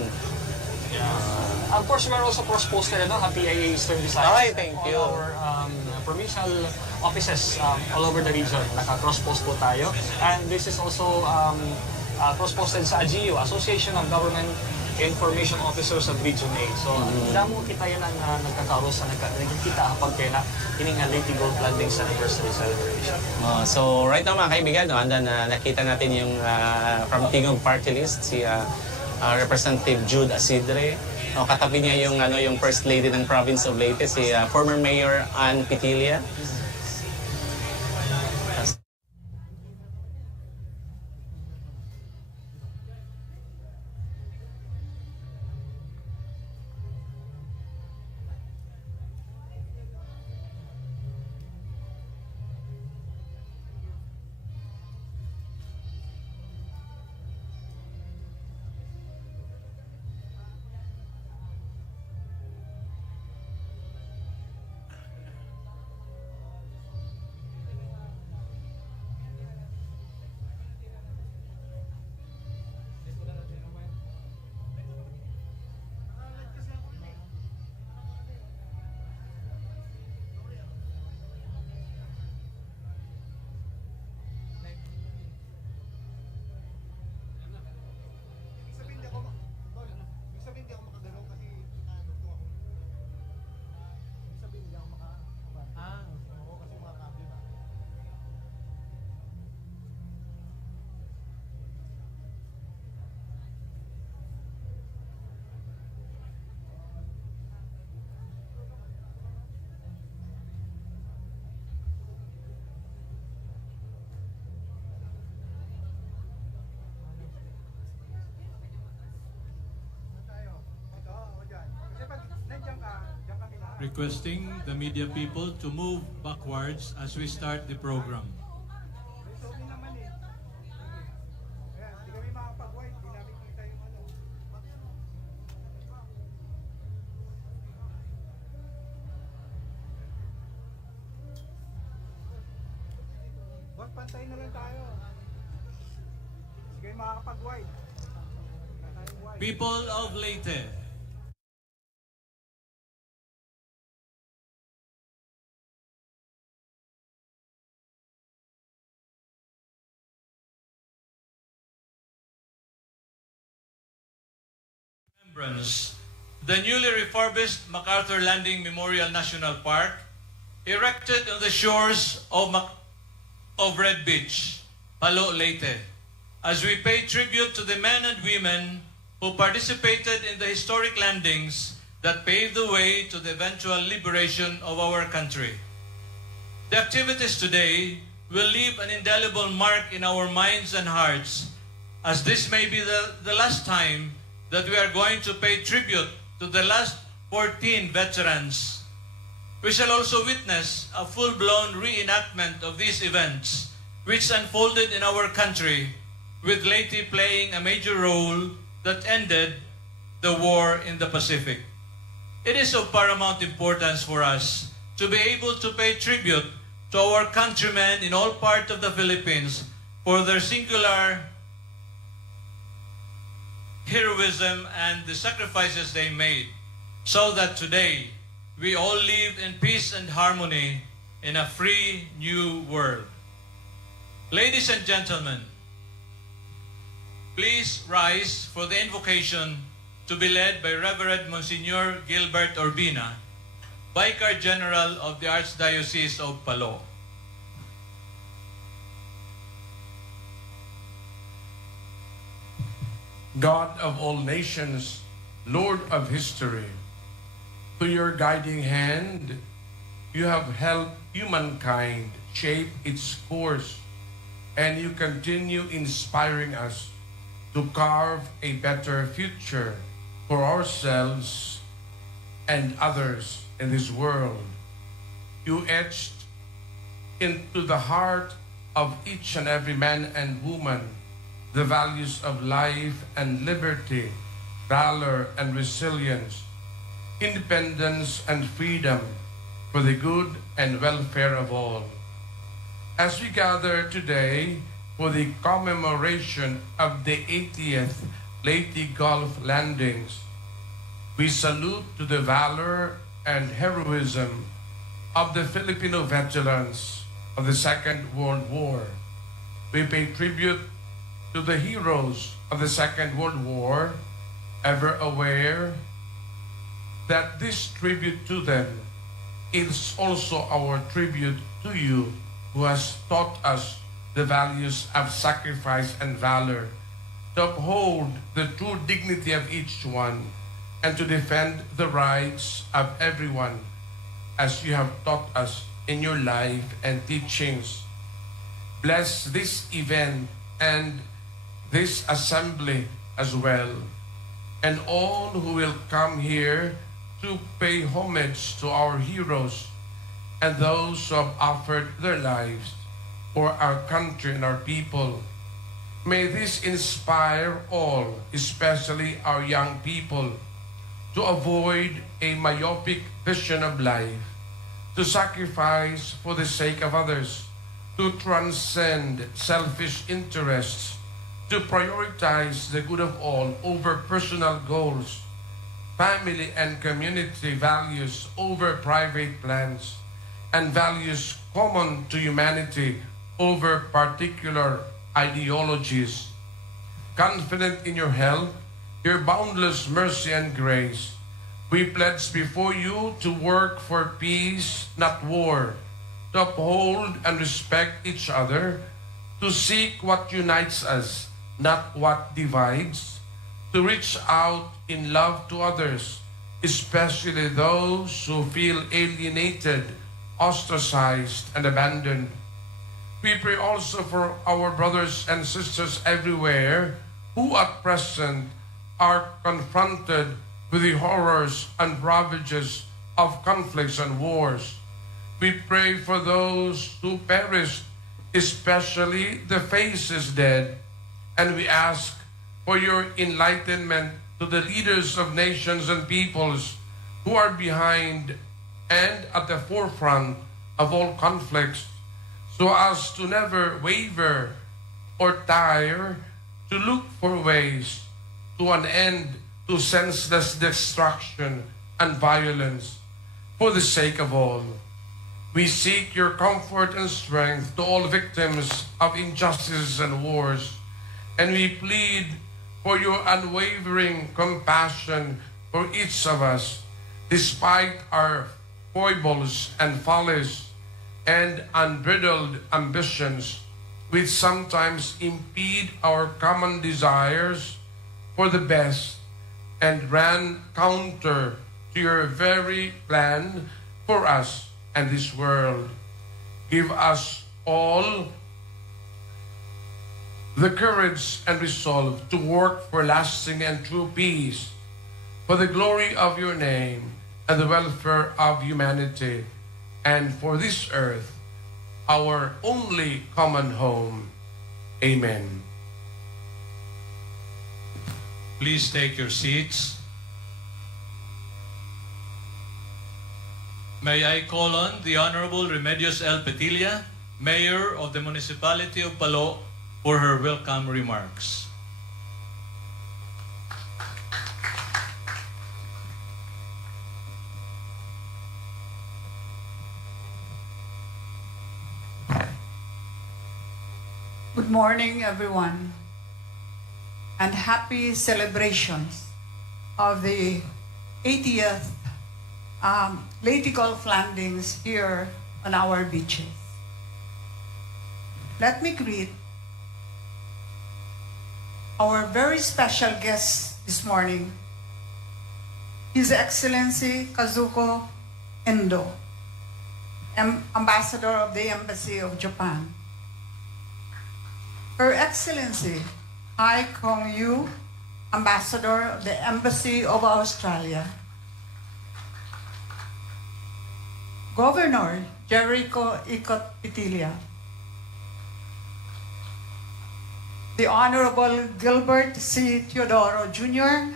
Of course, we are also cross-posted PIA Eastern Visayas. Okay, thank you. All our provincial offices all over the region. Naka-cross-post po tayo. And this is also cross-posted sa AGIO, Association of Government Information Officers of Region 8. So, damo kita yan ang nagkakaroon sa nagkikita kapag kaya na hininga Leyte Gulf Landing's anniversary celebration. So, right now mga kaibigan, andan nakita natin yung from Tingog Party List, si Representative Jude Asidre. Katabi niya yung First Lady ng Province of Leyte, si former Mayor Ann Pitilla. Requesting the media people to move backwards as we start the program. Pantay na lang tayo. Sige, makakapag-wide. People of Leyte, the newly refurbished MacArthur Landing Memorial National Park, erected on the shores of Red Beach, Palo, Leyte, as we pay tribute to the men and women who participated in the historic landings that paved the way to the eventual liberation of our country. The activities today will leave an indelible mark in our minds and hearts, as this may be the last time that we are going to pay tribute to the last 14 veterans. We shall also witness a full-blown reenactment of these events, which unfolded in our country with Leyte playing a major role that ended the war in the Pacific. It is of paramount importance for us to be able to pay tribute to our countrymen in all parts of the Philippines for their singular heroism and the sacrifices they made, so that today we all live in peace and harmony in a free new world. Ladies and gentlemen, please rise for the invocation to be led by Reverend Monsignor Gilbert Urbina, Vicar General of the Archdiocese of Palo. God of all nations, Lord of history, to your guiding hand, you have helped humankind shape its course, and you continue inspiring us to carve a better future for ourselves and others in this world. You etched into the heart of each and every man and woman the values of life and liberty, valor and resilience, independence and freedom for the good and welfare of all. As we gather today for the commemoration of the 80th Leyte Gulf landings, we salute to the valor and heroism of the Filipino veterans of the Second World War. We pay tribute to the heroes of the Second World War, ever aware that this tribute to them is also our tribute to you, who has taught us the values of sacrifice and valor, to uphold the true dignity of each one, and to defend the rights of everyone, as you have taught us in your life and teachings. Bless this event and this assembly as well, and all who will come here to pay homage to our heroes and those who have offered their lives for our country and our people. May this inspire all, especially our young people, to avoid a myopic vision of life, to sacrifice for the sake of others, to transcend selfish interests, to prioritize the good of all over personal goals, family and community values over private plans, and values common to humanity over particular ideologies. Confident in your help, your boundless mercy and grace, we pledge before you to work for peace, not war, to uphold and respect each other, to seek what unites us, not what divides, to reach out in love to others, especially those who feel alienated, ostracized, and abandoned. We pray also for our brothers and sisters everywhere who at present are confronted with the horrors and ravages of conflicts and wars. We pray for those who perished, especially the faceless dead, and we ask for your enlightenment to the leaders of nations and peoples who are behind and at the forefront of all conflicts, so as to never waver or tire, to look for ways to an end to senseless destruction and violence for the sake of all. We seek your comfort and strength to all victims of injustices and wars, and we plead for your unwavering compassion for each of us, despite our foibles and follies and unbridled ambitions, which sometimes impede our common desires for the best and run counter to your very plan for us and this world. Give us all the courage and resolve to work for lasting and true peace, for the glory of your name and the welfare of humanity, and for this earth, our only common home. Amen. please take your seats. May I call on the Honorable Remedios L. Petilla, Mayor of the Municipality of Palo, for her welcome remarks. Good morning, everyone, and happy celebrations of the 80th Leyte Gulf landings here on our beaches. Let me greet our very special guest this morning, His Excellency Kazuko Endo, Ambassador of the Embassy of Japan. Her Excellency Hai Kong Yu, Ambassador of the Embassy of Australia. Governor Jericho Ikot Pitilia. The Honorable Gilbert C. Teodoro Jr.,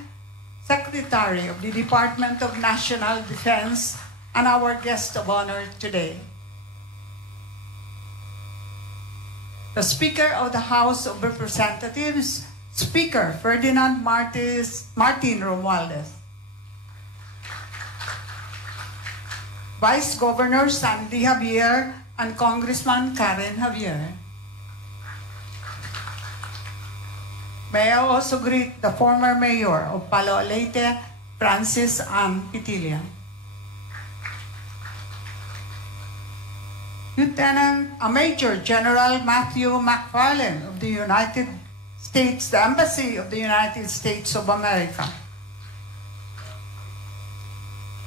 Secretary of the Department of National Defense and our guest of honor today. The Speaker of the House of Representatives, Speaker Ferdinand Martin Romualdez. Vice Governor Sandy Javier and Congressman Karen Javier. May I also greet the former Mayor of Palo Leyte, Francis Ann Pitilla. Major General Matthew McFarland of the United States, the Embassy of the United States of America.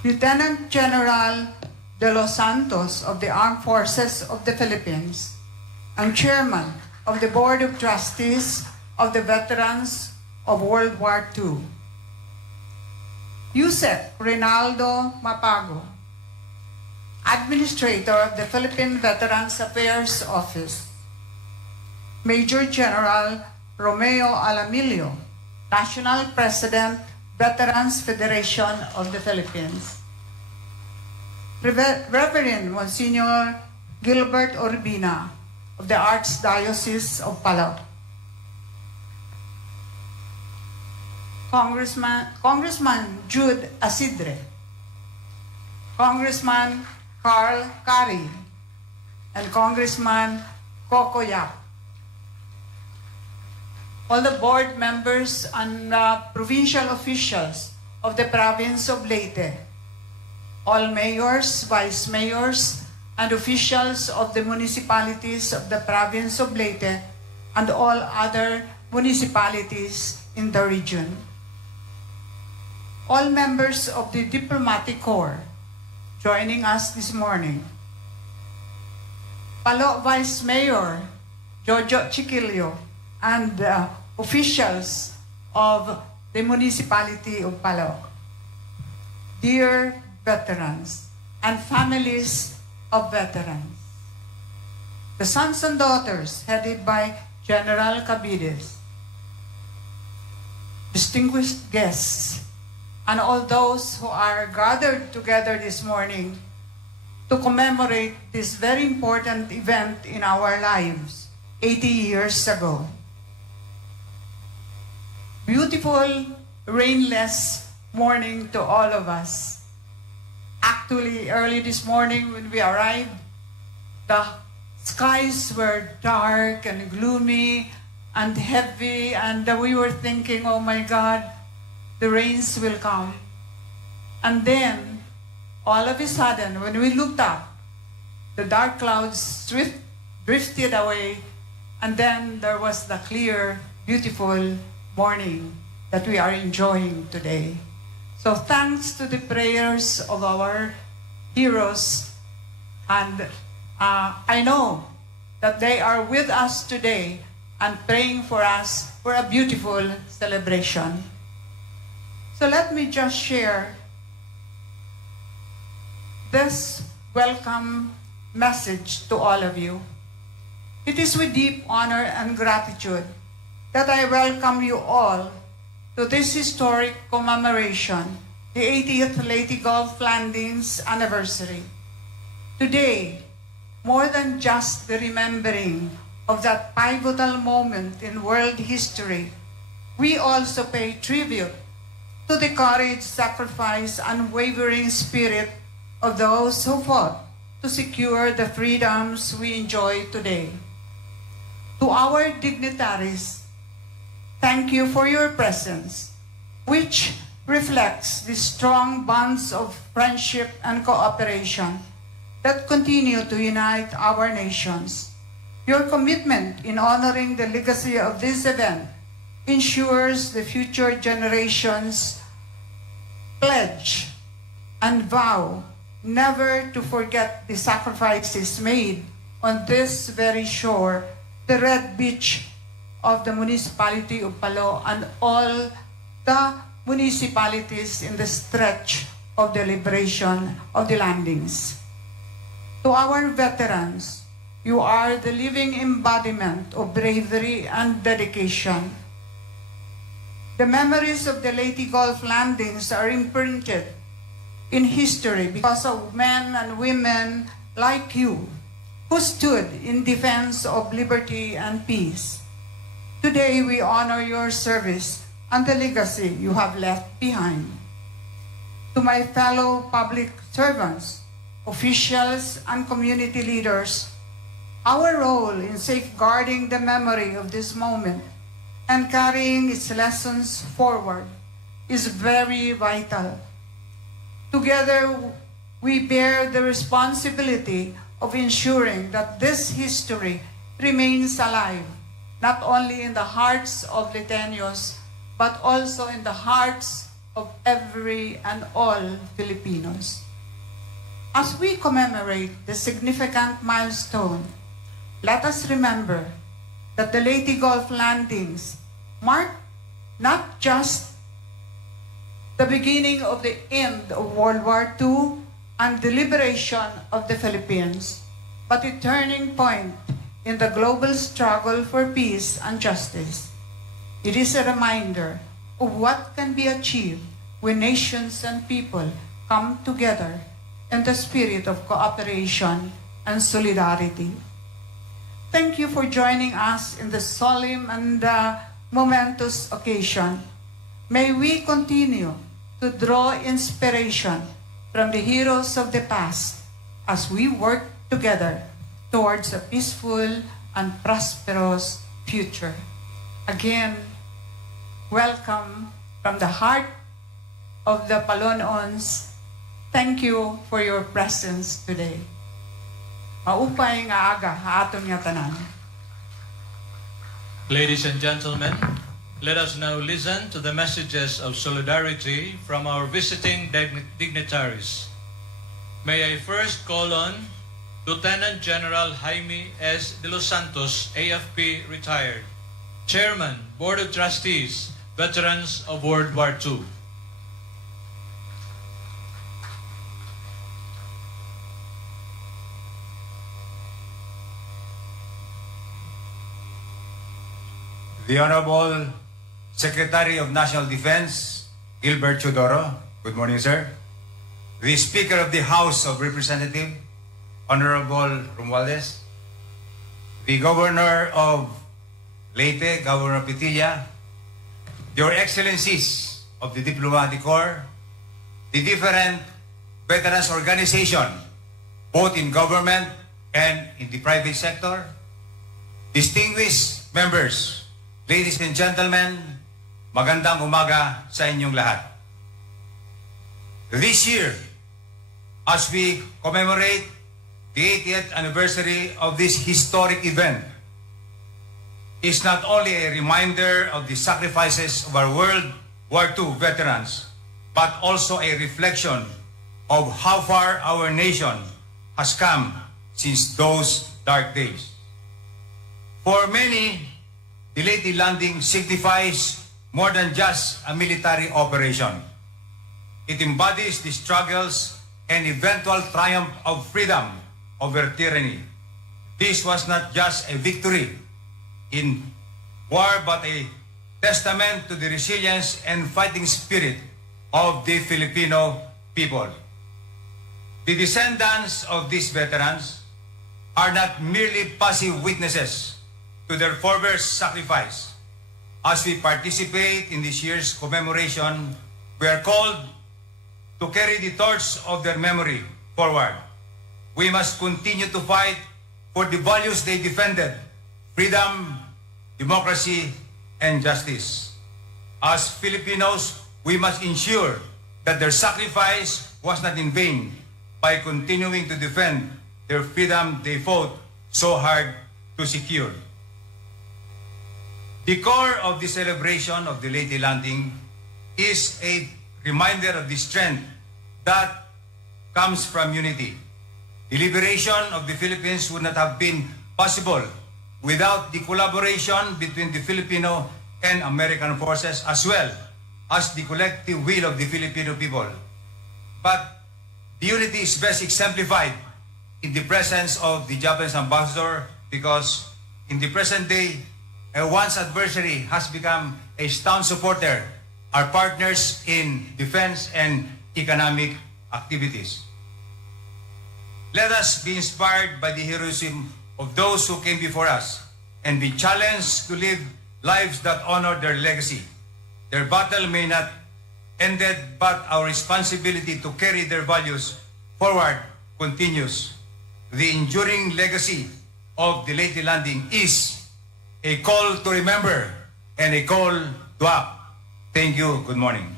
Lieutenant General De Los Santos of the Armed Forces of the Philippines and Chairman of the Board of Trustees of the Veterans of World War II. Yusek Rinaldo Mapago, Administrator of the Philippine Veterans Affairs Office. Major General Romeo Alamilio, National President, Veterans Federation of the Philippines. Reverend Monsignor Gilbert Urbina of the Archdiocese of Palaw. Congressman Jude Asidre. Congressman Carl Kari and Congressman Coco Yap. All the board members and provincial officials of the province of Leyte, all mayors, vice mayors, and officials of the municipalities of the province of Leyte and all other municipalities in the region. All members of the diplomatic corps joining us this morning. Palo Vice Mayor Jojo Chiquillo and officials of the municipality of Palo. Dear veterans and families of veterans, the sons and daughters headed by General Cabides, distinguished guests, and all those who are gathered together this morning to commemorate this very important event in our lives 80 years ago. Beautiful, rainless morning to all of us. Actually, early this morning when we arrived, the skies were dark and gloomy and heavy, and we were thinking, oh my God, the rains will come. And then, all of a sudden, when we looked up, the dark clouds drifted away, and then there was the clear, beautiful morning that we are enjoying today. So thanks to the prayers of our heroes, and I know that they are with us today and praying for us for a beautiful celebration. So let me just share this welcome message to all of you. It is with deep honor and gratitude that I welcome you all to this historic commemoration, the 80th Leyte Gulf landings anniversary. Today, more than just the remembering of that pivotal moment in world history, we also pay tribute to the courage, sacrifice, unwavering spirit of those who fought to secure the freedoms we enjoy today. To our dignitaries, thank you for your presence, which reflects the strong bonds of friendship and cooperation that continue to unite our nations. Your commitment in honoring the legacy of this event ensures the future generations pledge and vow never to forget the sacrifices made on this very shore, the red beach of the municipality of Palo and all the municipalities in the stretch of the liberation of the landings. To our veterans, you are the living embodiment of bravery and dedication. The memories of the Leyte Gulf landings are imprinted in history because of men and women like you who stood in defense of liberty and peace. Today we honor your service and the legacy you have left behind. To my fellow public servants, officials, and community leaders, our role in safeguarding the memory of this moment and carrying its lessons forward is very vital. Together, we bear the responsibility of ensuring that this history remains alive, not only in the hearts of Leyteños, but also in the hearts of every and all Filipinos. As we commemorate the significant milestone, let us remember that the Leyte Gulf landings mark not just the beginning of the end of World War II and the liberation of the Philippines, but a turning point in the global struggle for peace and justice. It is a reminder of what can be achieved when nations and people come together in the spirit of cooperation and solidarity. Thank you for joining us in the solemn and momentous occasion. May we continue to draw inspiration from the heroes of the past as we work together towards a peaceful and prosperous future. Again, welcome from the heart of the Palonoons. Thank you for your presence today. Maupay nga aga aton nga tanan. Ladies and gentlemen, let us now listen to the messages of solidarity from our visiting dignitaries. May I first call on Lieutenant General Jaime S. de los Santos, AFP retired, Chairman, Board of Trustees, Veterans of World War II. The Honorable Secretary of National Defense, Gilbert Chodoro. Good morning, sir. The Speaker of the House of Representatives, Honorable Romualdez. The Governor of Leyte, Governor Pitilla. Your Excellencies of the Diplomatic Corps, the different veterans organizations, both in government and in the private sector, distinguished members, ladies and gentlemen, magandang umaga sa inyong lahat. This year, as we commemorate the 80th anniversary of this historic event, is not only a reminder of the sacrifices of our World War II veterans, but also a reflection of how far our nation has come since those dark days. For many, the Leyte landing signifies more than just a military operation. It embodies the struggles and eventual triumph of freedom over tyranny. This was not just a victory in war, but a testament to the resilience and fighting spirit of the Filipino people. The descendants of these veterans are not merely passive witnesses to their forebears' sacrifice. As we participate in this year's commemoration, we are called to carry the torch of their memory forward. We must continue to fight for the values they defended: freedom, democracy, and justice. As Filipinos, we must ensure that their sacrifice was not in vain by continuing to defend their freedom they fought so hard to secure. The core of the celebration of the Leyte Landing is a reminder of the strength that comes from unity. The liberation of the Philippines would not have been possible without the collaboration between the Filipino and American forces, as well as the collective will of the Filipino people. But the unity is best exemplified in the presence of the Japanese ambassador, because in the present day, a once adversary has become a staunch supporter, our partners in defense and economic activities. Let us be inspired by the heroism of those who came before us and be challenged to live lives that honor their legacy. Their battle may not ended, but our responsibility to carry their values forward continues. The enduring legacy of the Leyte Landing is a call to remember and a call to act. Thank you. Good morning.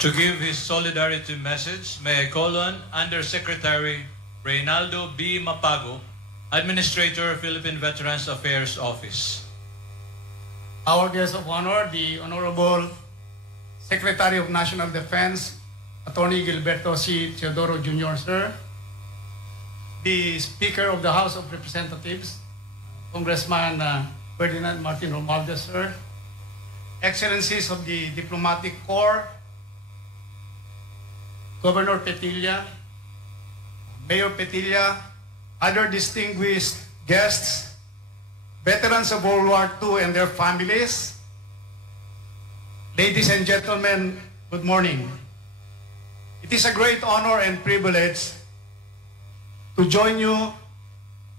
To give his solidarity message, may I call on Undersecretary Reynaldo B. Mapago, Administrator, Philippine Veterans Affairs Office. Our guest of honor, the Honorable Secretary of National Defense, Attorney Gilberto C. Teodoro Jr., sir. The Speaker of the House of Representatives, Congressman Ferdinand Martin Romualdez, sir. Excellencies of the Diplomatic Corps, Governor Petilla, Mayor Petilla, other distinguished guests, veterans of World War II and their families. Ladies and gentlemen, good morning. It is a great honor and privilege to join you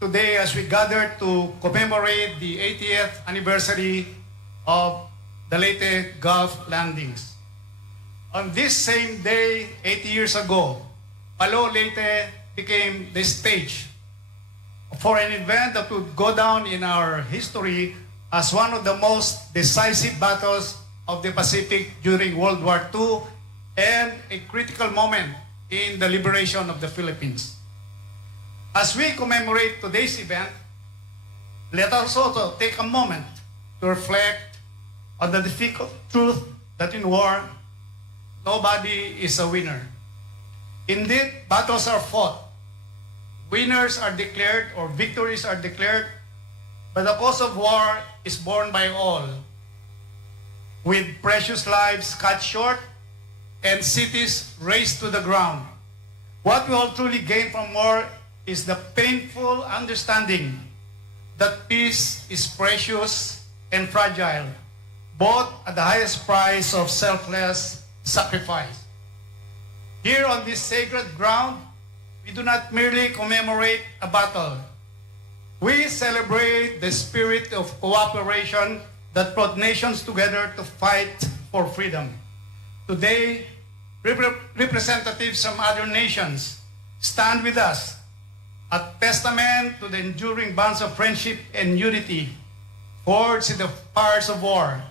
today as we gather to commemorate the 80th anniversary of the Leyte Gulf landings. On this same day, 80 years ago, Palo Leyte became the stage for an event that would go down in our history as one of the most decisive battles of the Pacific during World War II and a critical moment in the liberation of the Philippines. As we commemorate today's event, let us also take a moment to reflect on the difficult truth that in war, nobody is a winner. Indeed, battles are fought. Winners are declared or victories are declared, but the cost of war is borne by all, with precious lives cut short and cities razed to the ground. What we all truly gain from war is the painful understanding that peace is precious and fragile, both at the highest price of selfless sacrifice. Here on this sacred ground, we do not merely commemorate a battle. We celebrate the spirit of cooperation that brought nations together to fight for freedom. Today, representatives from other nations stand with us, a testament to the enduring bonds of friendship and unity forged in the fires of war.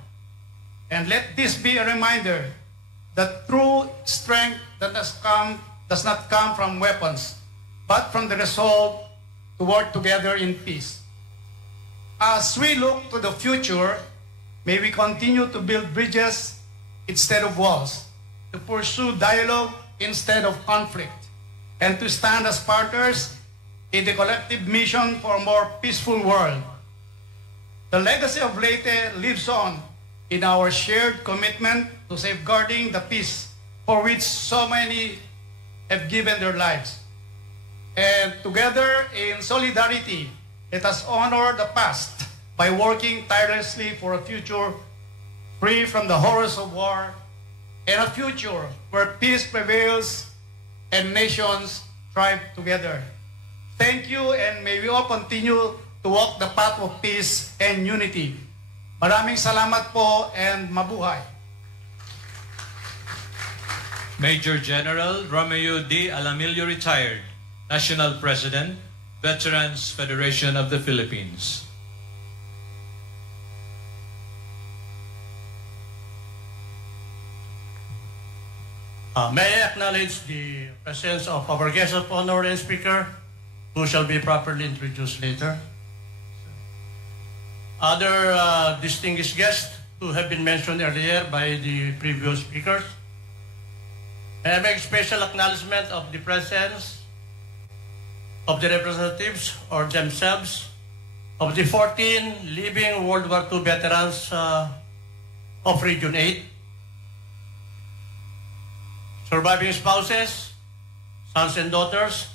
And let this be a reminder that true strength does not come from weapons, but from the resolve to work together in peace. As we look to the future, may we continue to build bridges instead of walls, to pursue dialogue instead of conflict, and to stand as partners in the collective mission for a more peaceful world. The legacy of Leyte lives on in our shared commitment to safeguarding the peace for which so many have given their lives. And together in solidarity, let us honor the past by working tirelessly for a future free from the horrors of war and a future where peace prevails and nations thrive together. Thank you, and may we all continue to walk the path of peace and unity. Maraming salamat po and mabuhay. Major General Romeo D. Alamillo, retired, National President, Veterans Federation of the Philippines. May I acknowledge the presence of our guest of honor and speaker, who shall be properly introduced later. Other distinguished guests who have been mentioned earlier by the previous speakers. May I make special acknowledgement of the presence of the representatives or themselves of the 14 living World War II veterans of Region 8. Surviving spouses, sons and daughters,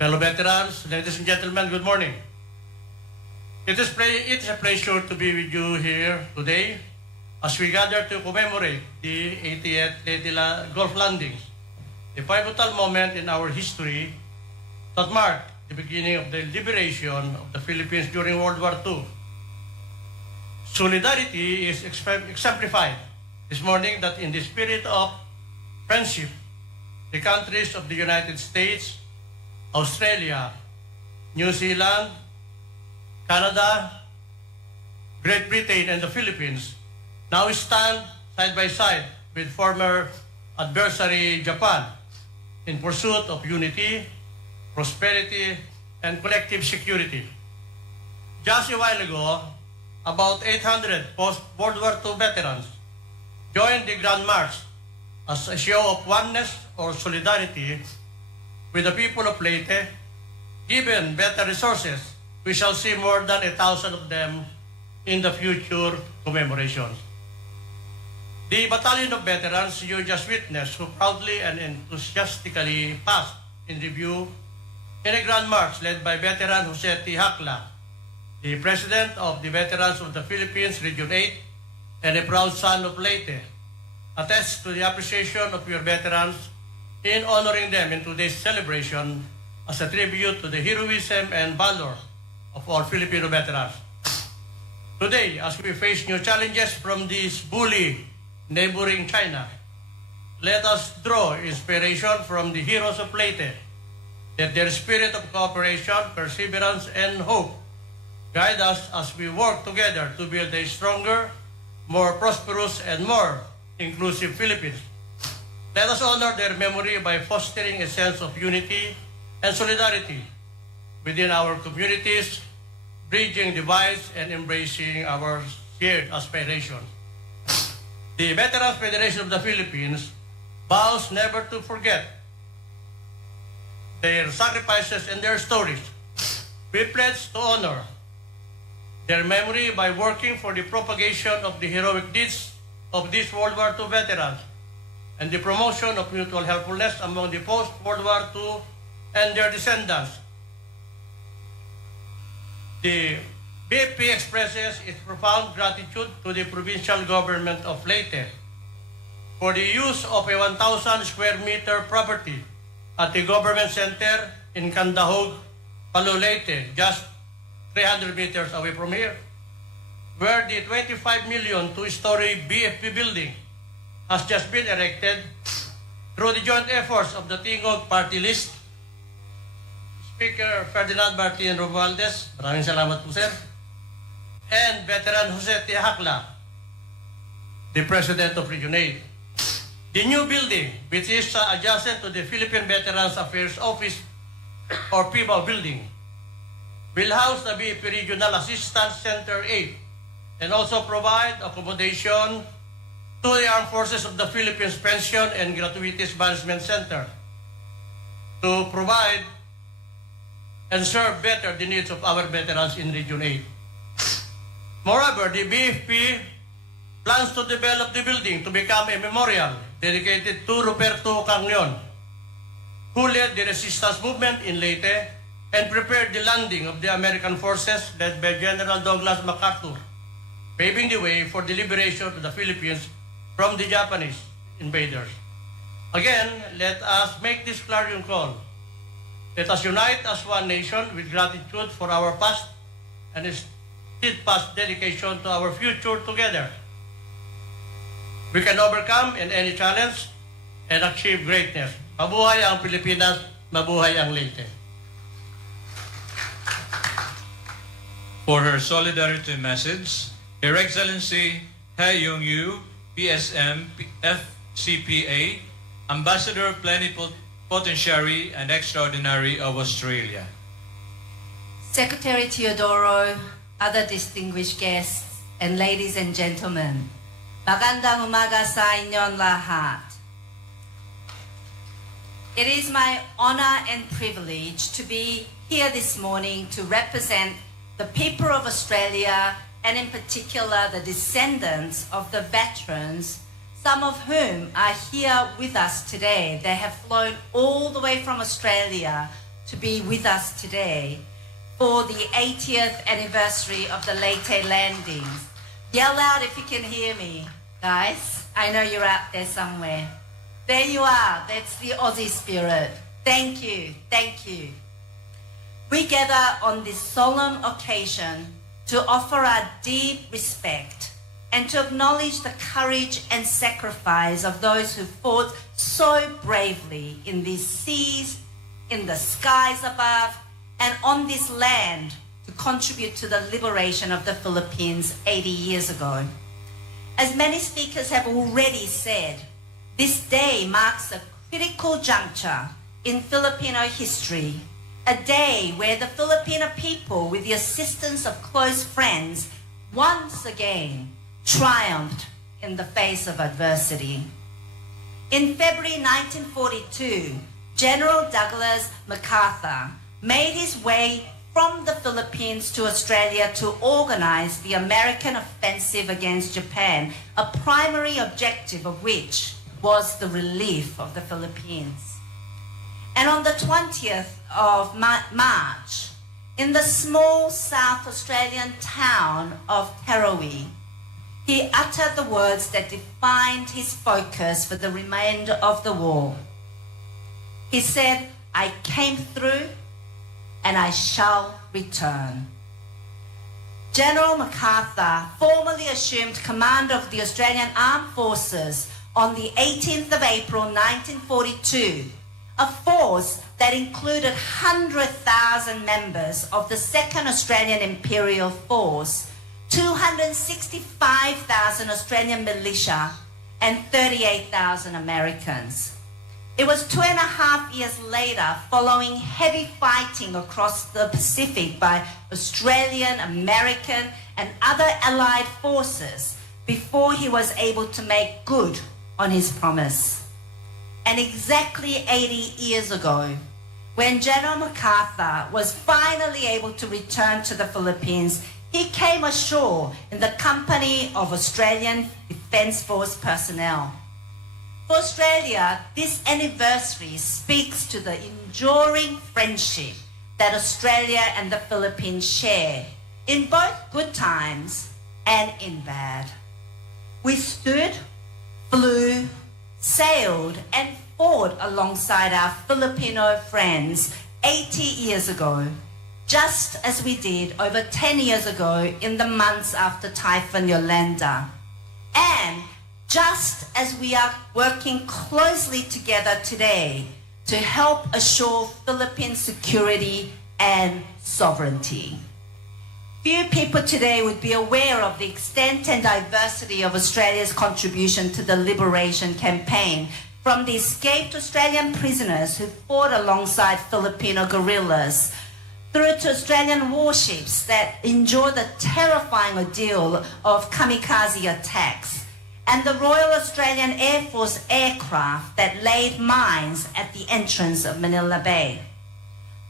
fellow veterans, ladies and gentlemen, good morning. It is a pleasure to be with you here today as we gather to commemorate the 80th Leyte Gulf landings, a pivotal moment in our history that marked the beginning of the liberation of the Philippines during World War II. Solidarity is exemplified this morning that in the spirit of friendship, the countries of the United States, Australia, New Zealand, Canada, Great Britain, and the Philippines now stand side by side with former adversary Japan in pursuit of unity, prosperity, and collective security. Just a while ago, about 800 post-World War II veterans joined the Grand March as a show of oneness or solidarity with the people of Leyte. Given better resources, we shall see more than 1,000 of them in the future commemorations. The battalion of veterans you just witnessed, who proudly and enthusiastically passed in review in a grand march led by veteran Jose T. Hakla, the President of the Veterans of the Philippines, Region 8, and a proud son of Leyte, attests to the appreciation of your veterans in honoring them in today's celebration as a tribute to the heroism and valor of all Filipino veterans. Today, as we face new challenges from this bully neighboring China, let us draw inspiration from the heroes of Leyte, that their spirit of cooperation, perseverance, and hope guide us as we work together to build a stronger, more prosperous, and more inclusive Philippines. Let us honor their memory by fostering a sense of unity and solidarity within our communities, bridging divides and embracing our shared aspirations. The Veterans Federation of the Philippines vows never to forget their sacrifices and their stories. We pledge to honor their memory by working for the propagation of the heroic deeds of these World War II veterans and the promotion of mutual helpfulness among the post-World War II and their descendants. The BFP expresses its profound gratitude to the provincial government of Leyte for the use of a 1,000 square meter property at the government center in Candahog, Palu, Leyte, just 300 meters away from here, where the 25 million two-story BFP building has just been erected through the joint efforts of the Tingog Party List, Speaker Ferdinand Martin Romualdez, maraming salamat po sir, and Veteran Jose T. Hakla, the President of Region 8. The new building, which is adjacent to the Philippine Veterans Affairs Office or PIBA building, will house the BFP Regional Assistance Center 8 and also provide accommodation to the Armed Forces of the Philippines Pension and Gratuities Management Center to provide and serve better the needs of our veterans in Region 8. Moreover, the BFP plans to develop the building to become a memorial dedicated to Roberto Cangleon, who led the resistance movement in Leyte and prepared the landing of the American forces led by General Douglas MacArthur, paving the way for the liberation of the Philippines from the Japanese invaders. Again, let us make this clarion call. Let us unite as one nation with gratitude for our past and steadfast dedication to our future together. We can overcome in any challenge and achieve greatness. Mabuhay ang Pilipinas, mabuhay ang Leyte. For her solidarity message, Her Excellency He Yong-yu, PSM, FCPA, Ambassador Plenipotentiary and Extraordinary of Australia. Secretary Teodoro, other distinguished guests, and ladies and gentlemen, magandang umaga sa inyong lahat. It is my honor and privilege to be here this morning to represent the people of Australia, and in particular the descendants of the veterans, some of whom are here with us today. They have flown all the way from Australia to be with us today for the 80th anniversary of the Leyte landings. Yell out if you can hear me, guys. I know you're out there somewhere. There you are. That's the Aussie spirit. Thank you. Thank you. We gather on this solemn occasion to offer our deep respect and to acknowledge the courage and sacrifice of those who fought so bravely in these seas, in the skies above, and on this land to contribute to the liberation of the Philippines 80 years ago. As many speakers have already said, this day marks a critical juncture in Filipino history, a day where the Filipino people, with the assistance of close friends, once again triumphed in the face of adversity. In February 1942, General Douglas MacArthur made his way from the Philippines to Australia to organize the American offensive against Japan, a primary objective of which was the relief of the Philippines. And on the 20th of March, in the small South Australian town of Tarawi, he uttered the words that defined his focus for the remainder of the war. He said, "I came through and I shall return." General MacArthur formally assumed command of the Australian Armed Forces on the 18th of April 1942, a force that included 100,000 members of the 2nd Australian Imperial Force, 265,000 Australian militia, and 38,000 Americans. It was 2.5 years later, following heavy fighting across the Pacific by Australian, American, and other allied forces, before he was able to make good on his promise. And exactly 80 years ago, when General MacArthur was finally able to return to the Philippines, he came ashore in the company of Australian Defence Force personnel. For Australia, this anniversary speaks to the enduring friendship that Australia and the Philippines share in both good times and in bad. We stood, flew, sailed, and fought alongside our Filipino friends 80 years ago, just as we did over 10 years ago in the months after Typhoon Yolanda. And just as we are working closely together today to help assure Philippine security and sovereignty. Few people today would be aware of the extent and diversity of Australia's contribution to the liberation campaign, from the escaped Australian prisoners who fought alongside Filipino guerrillas, through to Australian warships that endured the terrifying ordeal of kamikaze attacks, and the Royal Australian Air Force aircraft that laid mines at the entrance of Manila Bay.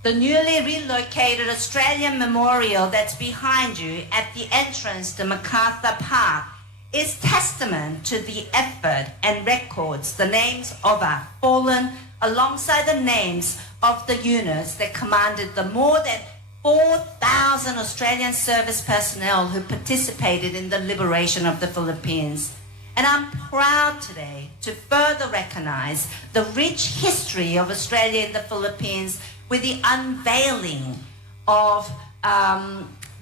The newly relocated Australian Memorial that's behind you at the entrance to MacArthur Park is testament to the effort and records the names of our fallen alongside the names of the units that commanded the more than 4,000 Australian service personnel who participated in the liberation of the Philippines. And I'm proud today to further recognize the rich history of Australia in the Philippines with the unveiling of,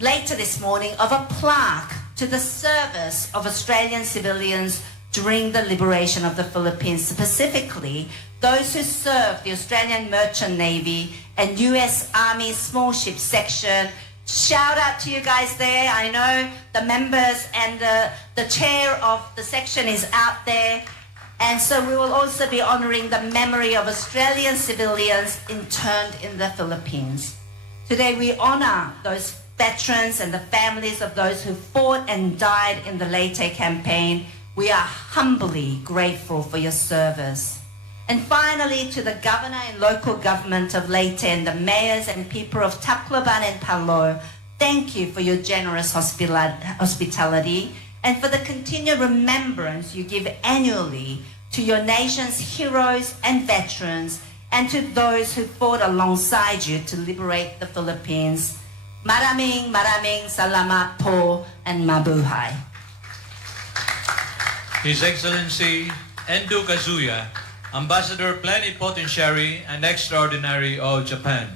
later this morning, of a plaque to the service of Australian civilians during the liberation of the Philippines, specifically those who served the Australian Merchant Navy and U.S. Army Small Ship Section. Shout out to you guys there. I know the members and the chair of the section is out there. And so we will also be honoring the memory of Australian civilians interned in the Philippines. Today we honor those veterans and the families of those who fought and died in the Leyte campaign. We are humbly grateful for your service. And finally, to the Governor and local government of Leyte and the mayors and people of Tacloban and Palo, thank you for your generous hospitality and for the continued remembrance you give annually to your nation's heroes and veterans and to those who fought alongside you to liberate the Philippines. Maraming salamat po and mabuhay. His Excellency Endo Kazuya, Ambassador Plenipotentiary and Extraordinary of Japan.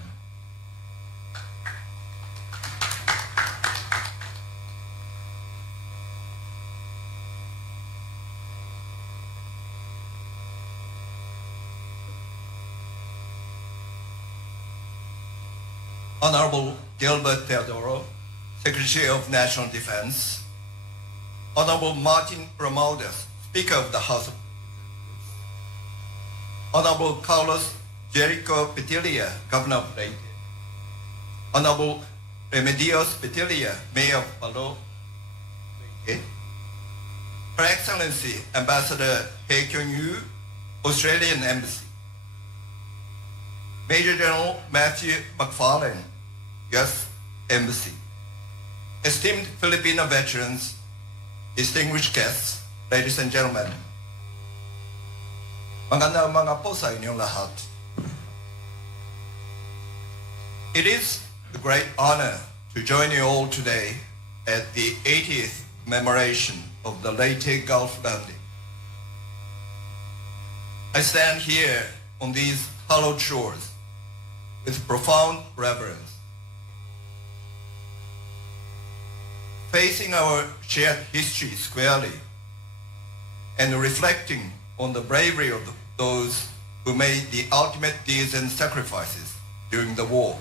Honorable Gilbert Teodoro, Secretary of National Defense, Honorable Martin Romualdez, Speaker of the House of Honorable Carlos Jericho Petilla, Governor of Leyte, Honorable Remedios Petilla, Mayor of Palo, Leyte, Her Excellency Ambassador He Kyung-yu, Australian Embassy, Major General Matthew McFarlane, U.S. Embassy, esteemed Filipino veterans, distinguished guests, ladies and gentlemen, magandang mga po sa inyong lahat. It is a great honor to join you all today at the 80th commemoration of the Leyte Gulf landing. I stand here on these hallowed shores with profound reverence, facing our shared history squarely and reflecting on the bravery of those who made the ultimate deeds and sacrifices during the war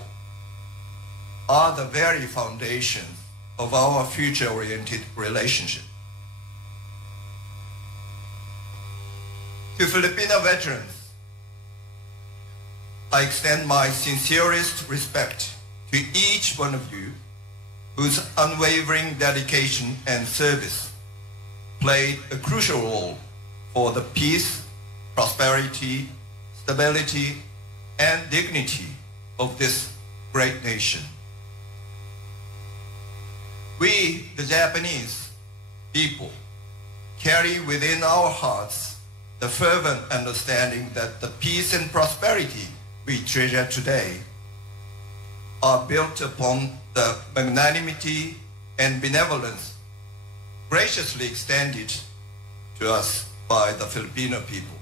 are the very foundations of our future-oriented relationship. To Filipino veterans, I extend my sincerest respect to each one of you whose unwavering dedication and service played a crucial role for the peace, prosperity, stability, and dignity of this great nation. We, the Japanese people, carry within our hearts the fervent understanding that the peace and prosperity we treasure today are built upon the magnanimity and benevolence graciously extended to us by the Filipino people.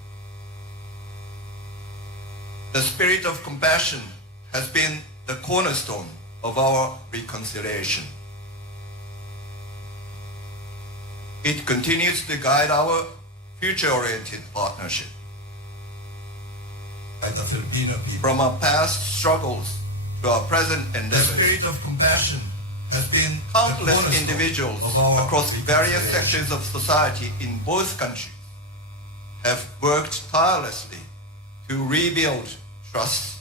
The spirit of compassion has been the cornerstone of our reconciliation. It continues to guide our future-oriented partnership. By the Filipino people. From our past struggles to our present endeavors, the spirit of compassion has been countless individuals across various sections of society in both countries have worked tirelessly to rebuild trust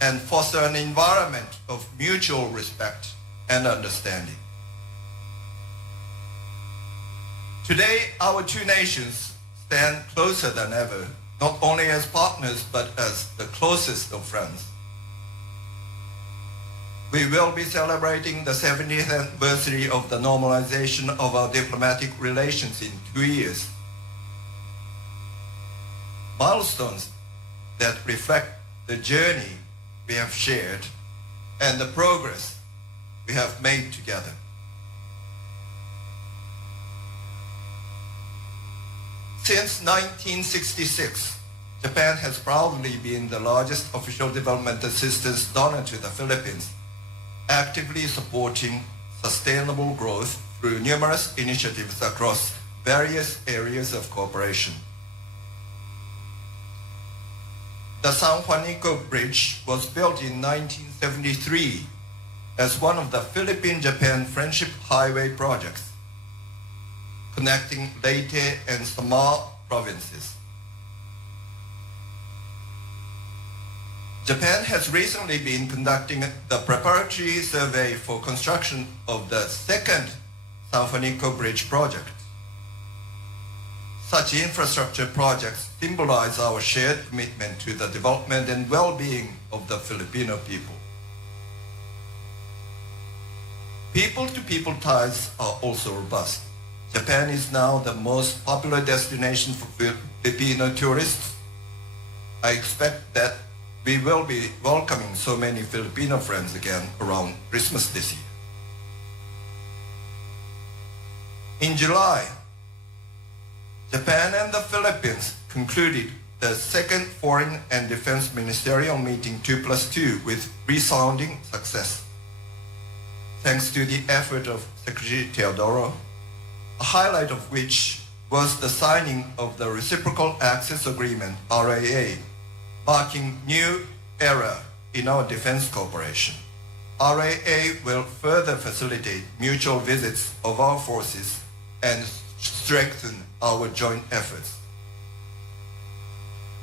and foster an environment of mutual respect and understanding. Today, our two nations stand closer than ever, not only as partners, but as the closest of friends. We will be celebrating the 70th anniversary of the normalization of our diplomatic relations in 2 years. Milestones that reflect the journey we have shared and the progress we have made together. Since 1966, Japan has proudly been the largest official development assistance donor to the Philippines, actively supporting sustainable growth through numerous initiatives across various areas of cooperation. The San Juanico Bridge was built in 1973 as one of the Philippine-Japan Friendship Highway projects, connecting Leyte and Samar provinces. Japan has recently been conducting the preparatory survey for construction of the second San Juanico Bridge project. Such infrastructure projects symbolize our shared commitment to the development and well-being of the Filipino people. People-to-people ties are also robust. Japan is now the most popular destination for Filipino tourists. I expect that we will be welcoming so many Filipino friends again around Christmas this year. In July, Japan and the Philippines concluded the second Foreign and Defense Ministerial Meeting 2+2 with resounding success. Thanks to the effort of Secretary Teodoro, a highlight of which was the signing of the Reciprocal Access Agreement, RAA, marking new era in our defense cooperation. RAA will further facilitate mutual visits of our forces and strengthen our joint efforts.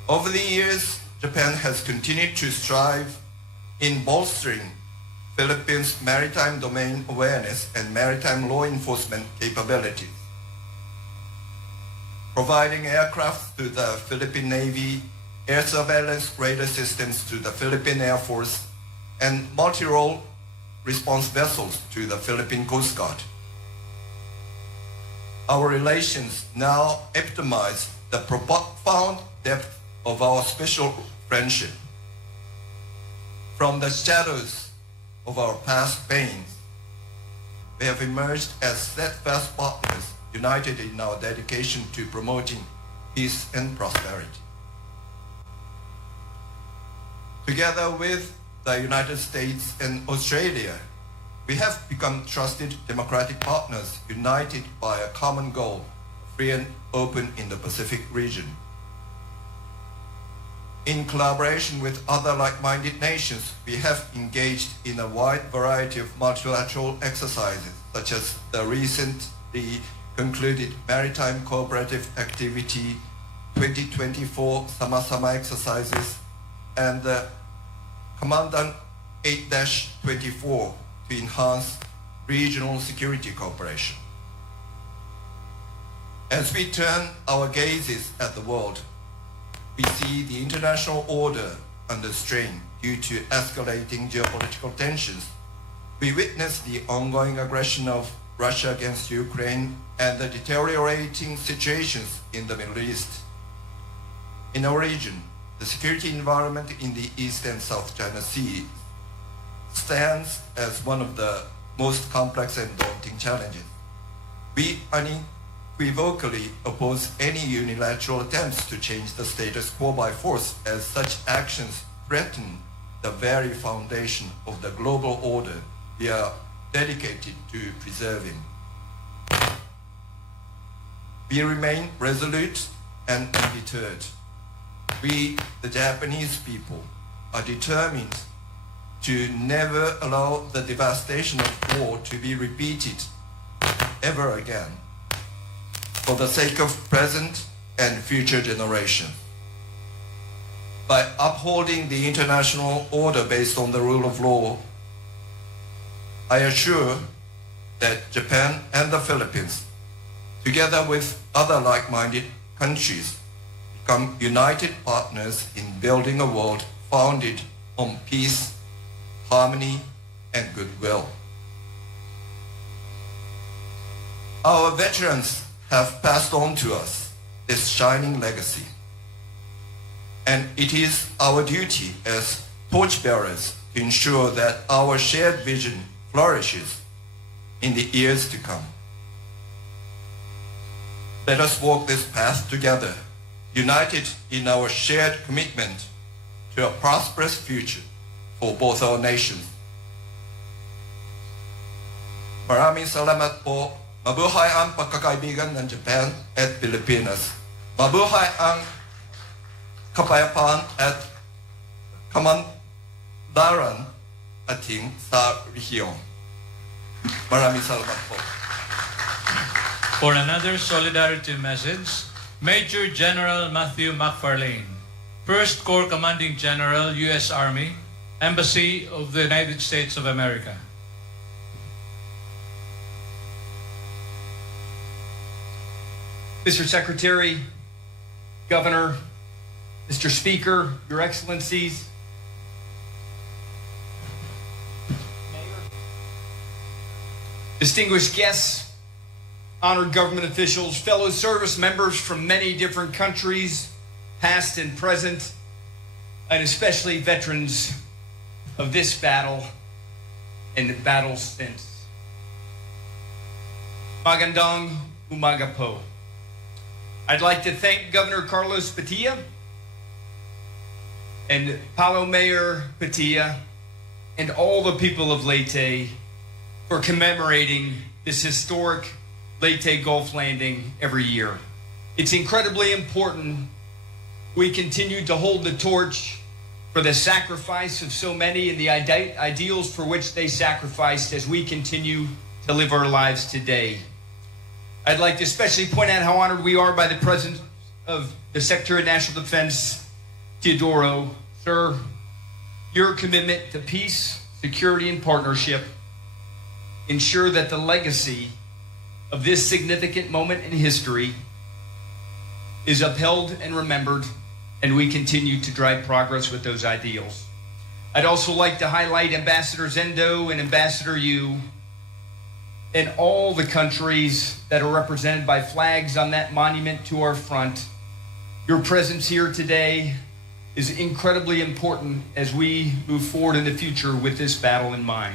Over the years, Japan has continued to strive in bolstering Philippines' maritime domain awareness and maritime law enforcement capabilities, providing aircraft to the Philippine Navy, air surveillance radar systems to the Philippine Air Force, and multi-role response vessels to the Philippine Coast Guard. Our relations now epitomize the profound depth of our special friendship. From the shadows of our past pains, we have emerged as steadfast partners, united in our dedication to promoting peace and prosperity. Together with the United States and Australia, we have become trusted democratic partners united by a common goal, free and open in the Pacific region. In collaboration with other like-minded nations, we have engaged in a wide variety of multilateral exercises, such as the recently concluded Maritime Cooperative Activity 2024 Sama-Sama exercises and the Commandant 8-24 to enhance regional security cooperation. As we turn our gazes at the world, we see the international order under strain due to escalating geopolitical tensions. We witness the ongoing aggression of Russia against Ukraine and the deteriorating situations in the Middle East. In our region, the security environment in the East and South China Sea stands as one of the most complex and daunting challenges. We unequivocally oppose any unilateral attempts to change the status quo by force, as such actions threaten the very foundation of the global order we are dedicated to preserving. We remain resolute and undeterred. We, the Japanese people, are determined to never allow the devastation of war to be repeated ever again, for the sake of present and future generations. By upholding the international order based on the rule of law, I assure that Japan and the Philippines, together with other like-minded countries, become united partners in building a world founded on peace, harmony, and goodwill. Our veterans have passed on to us this shining legacy. and it is our duty as torchbearers to ensure that our shared vision flourishes in the years to come. Let us walk this path together, united in our shared commitment to a prosperous future for both our nations. Maraming salamat po. Mabuhay ang pagkakaibigan ng Japan at Pilipinas. Mabuhay ang kapayapaan at kamandaran ating sa rehiyon. Maraming salamat po. For another solidarity message, Major General Matthew McFarlane, 1st Corps Commanding General, U.S. Army, Embassy of the United States of America. Mr. Secretary, Governor, Mr. Speaker, Your Excellencies, distinguished guests, honored government officials, fellow service members from many different countries, past and present, and especially veterans of this battle and the battles since. Magandang umaga po. I'd like to thank Governor Carlos Petilla and Palo Mayor Petilla and all the people of Leyte for commemorating this historic Leyte Gulf landing every year. It's incredibly important we continue to hold the torch for the sacrifice of so many and the ideals for which they sacrificed as we continue to live our lives today. I'd like to especially point out how honored we are by the presence of the Secretary of National Defense, Teodoro. Sir, your commitment to peace, security, and partnership ensure that the legacy of this significant moment in history is upheld and remembered, and we continue to drive progress with those ideals. I'd also like to highlight Ambassador Zendo and Ambassador Yu and all the countries that are represented by flags on that monument to our front. Your presence here today is incredibly important as we move forward in the future with this battle in mind.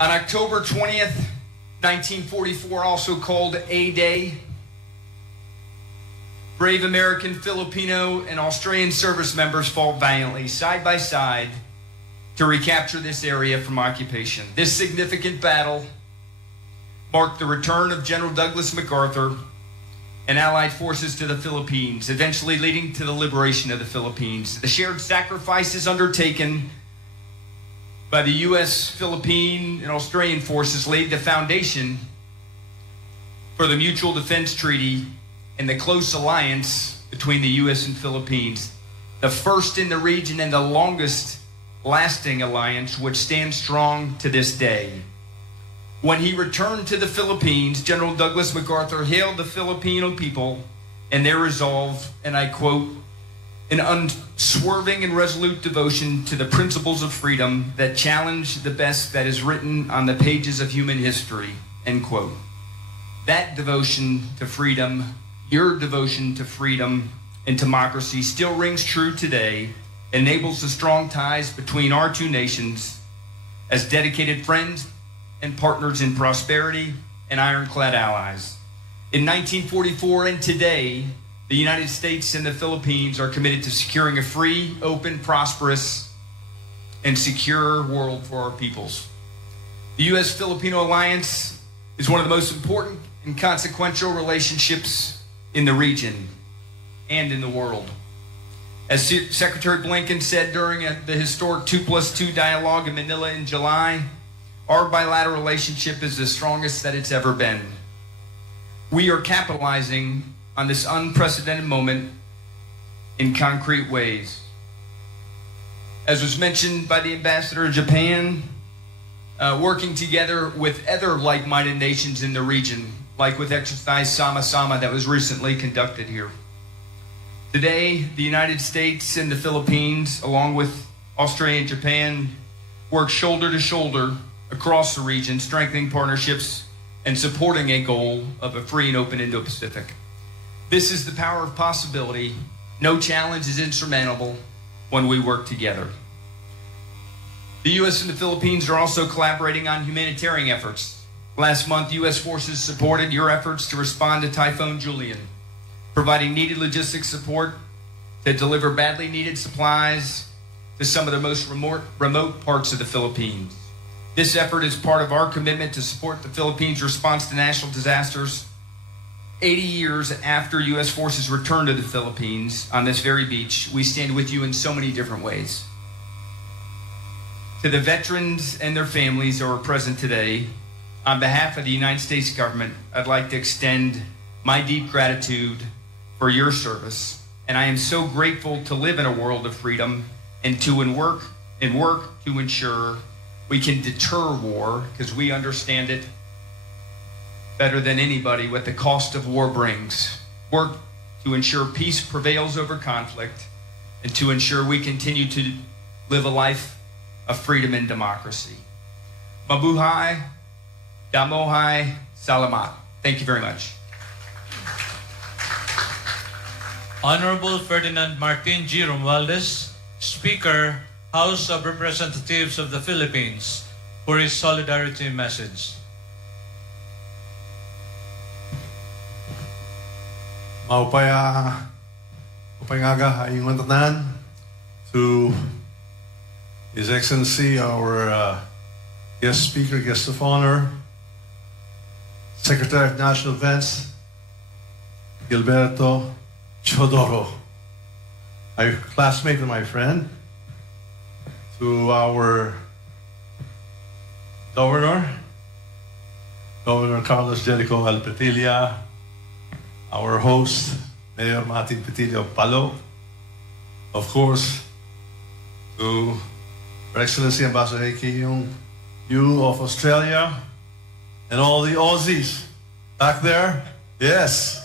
On October 20th, 1944, also called A-Day, brave American, Filipino, and Australian service members fought valiantly, side by side, to recapture this area from occupation. This significant battle marked the return of General Douglas MacArthur and Allied forces to the Philippines, eventually leading to the liberation of the Philippines. The shared sacrifices undertaken by the U.S., Philippine, and Australian forces laid the foundation for the Mutual Defense Treaty and the close alliance between the U.S. and Philippines, the first in the region and the longest lasting alliance, which stands strong to this day. When he returned to the Philippines, General Douglas MacArthur hailed the Filipino people and their resolve, and I quote, an unswerving and resolute devotion to the principles of freedom that challenge the best that is written on the pages of human history, end quote. That devotion to freedom, your devotion to freedom and democracy still rings true today, enables the strong ties between our two nations as dedicated friends and partners in prosperity and ironclad allies. In 1944 and today, the United States and the Philippines are committed to securing a free, open, prosperous, and secure world for our peoples. The U.S.-Filipino alliance is one of the most important and consequential relationships in the region and in the world. As Secretary Blinken said during the historic 2+2 dialogue in Manila in July, our bilateral relationship is the strongest that it's ever been. We are capitalizing on this unprecedented moment in concrete ways. As was mentioned by the Ambassador of Japan, working together with other like-minded nations in the region, like with exercise Sama-Sama that was recently conducted here. Today, the United States and the Philippines, along with Australia and Japan, work shoulder to shoulder across the region, strengthening partnerships and supporting a goal of a free and open Indo-Pacific. This is the power of possibility No challenge is insurmountable when we work together. The U.S. and the Philippines are also collaborating on humanitarian efforts. Last month, U.S. forces supported your efforts to respond to Typhoon Julian, providing needed logistics support to deliver badly needed supplies to some of the most remote parts of the Philippines. This effort is part of our commitment to support the Philippines' response to national disasters. 80 years after U.S. forces returned to the Philippines on this very beach, we stand with you in so many different ways. To the veterans and their families who are present today, on behalf of the United States government, I'd like to extend my deep gratitude for your service. And I am so grateful to live in a world of freedom and to work to ensure we can deter war, because we understand it better than anybody what the cost of war brings. Work to ensure peace prevails over conflict and to ensure we continue to live a life of freedom and democracy. Mabuhay, damohay, salamat. Thank you very much. Honorable Ferdinand Martin G. Romualdez, Speaker, House of Representatives of the Philippines, for his solidarity message. Maupay-aga ayong tanan to His Excellency, our guest speaker, guest of honor, Secretary of National Events, Gilberto Chodoro, my classmate and my friend, to our Governor Carlos Jericho Alpetilla, our host, Mayor Martin Petilla of Palo, of course, to Her Excellency Ambassador Heikki you of Australia, and all the Aussies back there. Yes.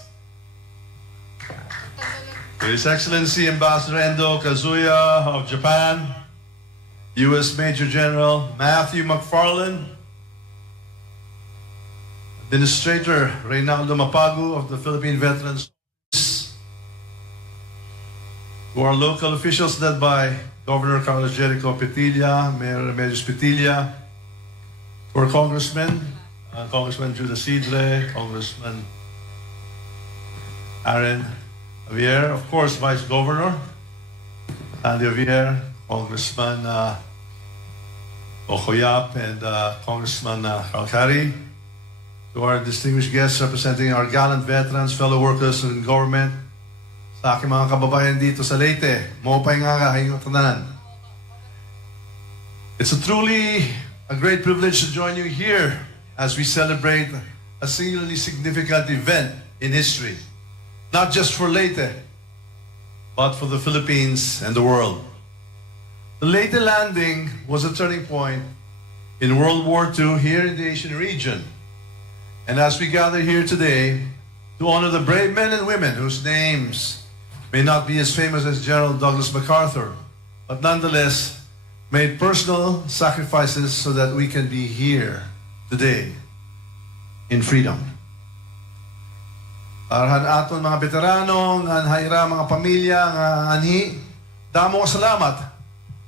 To His Excellency Ambassador Endo Kazuya of Japan, U.S. Major General Matthew McFarland, Administrator Reynaldo Mapagu of the Philippine Veterans, to our local officials led by Governor Carlos Jericho Petilla, Mayor Remedios Petilla, to our congressmen, Congressman Judas Sidre, Congressman Aaron Javier, of course, Vice Governor Andy Javier, Congressman Okoyap, and Congressman Kalkari, to our distinguished guests representing our gallant veterans, fellow workers in government, sa aking mga kababayan dito sa Leyte, maupay-aga hayong tanan. It's truly a great privilege to join you here as we celebrate a singularly significant event in history, not just for Leyte, but for the Philippines and the world. The Leyte landing was a turning point in World War II here in the Asian region. And as we gather here today to honor the brave men and women whose names may not be as famous as General Douglas MacArthur, but nonetheless made personal sacrifices so that we can be here today in freedom. Arahan aton mga beteranong, ang hayra mga pamilya, ang anhi, damo salamat.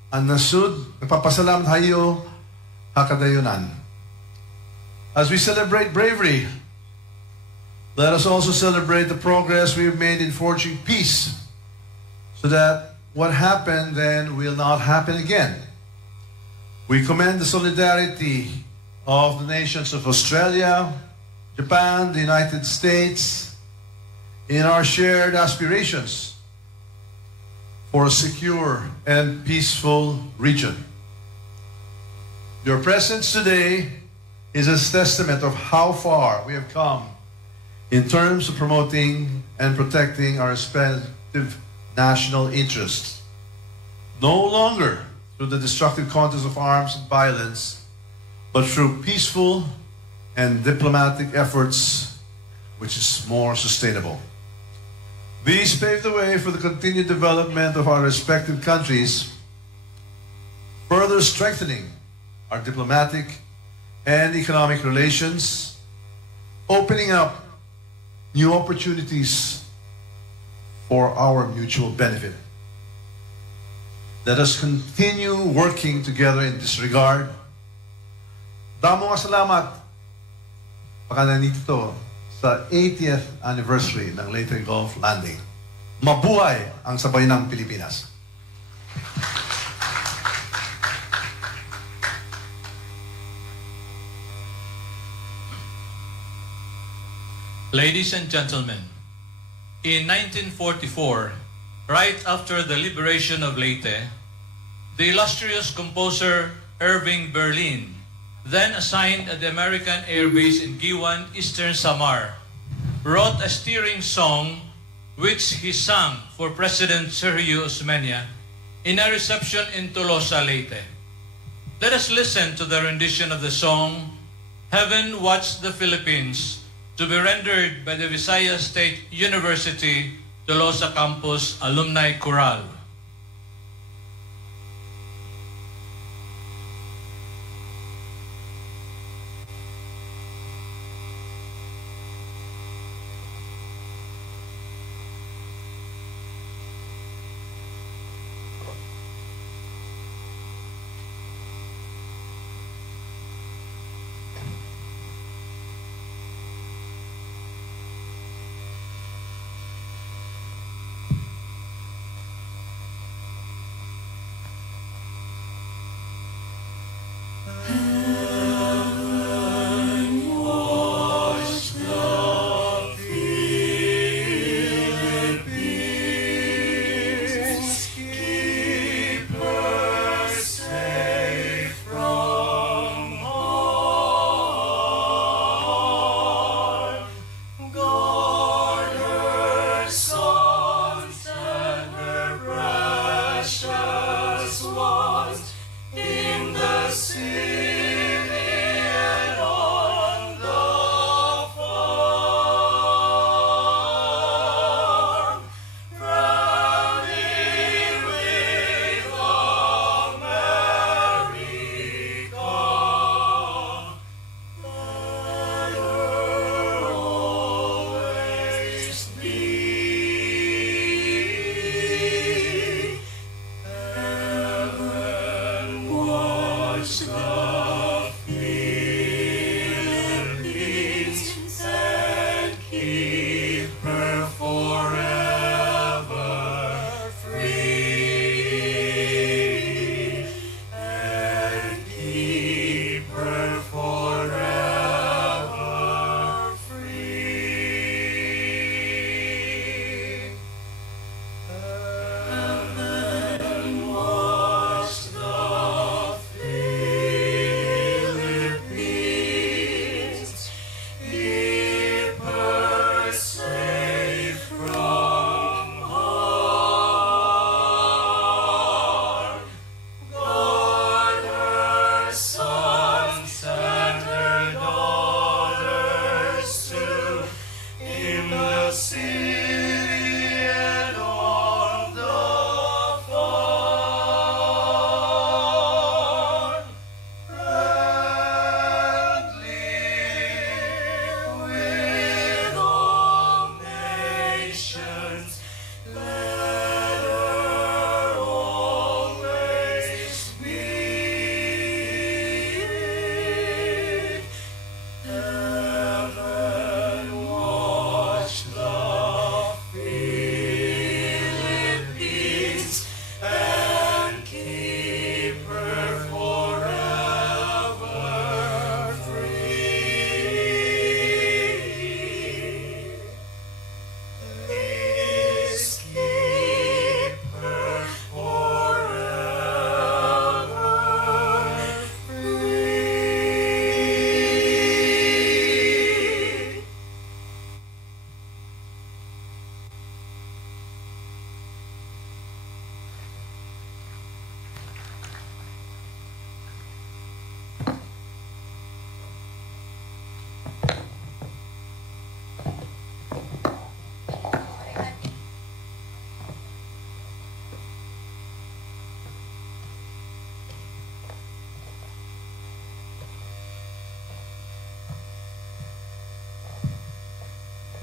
Ang nasud, nagpapasalamat hayo, hakadayunan. As we celebrate bravery, let us also celebrate the progress we've made in forging peace, so that what happened then will not happen again. We commend the solidarity of the nations of Australia, Japan, the United States, in our shared aspirations for a secure and peaceful region. Your presence today is a testament of how far we have come in terms of promoting and protecting our respective national interests. No longer through the destructive contest of arms and violence, but through peaceful and diplomatic efforts, which is more sustainable. These pave the way for the continued development of our respective countries, further strengthening our diplomatic and economic relations, opening up new opportunities for our mutual benefit. Let us continue working together in this regard. Damo nga salamat baka nandito sa 80th anniversary ng Leyte Gulf Landing. Mabuhay ang sabay ng Pilipinas. Ladies and gentlemen, in 1944, right after the liberation of Leyte, the illustrious composer Irving Berlin, then assigned at the American Air Base in Giwan, Eastern Samar, wrote a stirring song which he sang for President Sergio Osmeña in a reception in Tolosa, Leyte. Let us listen to the rendition of the song, Heaven Watch the Philippines, to be rendered by the Visayas State University Tolosa Campus Alumni Chorale.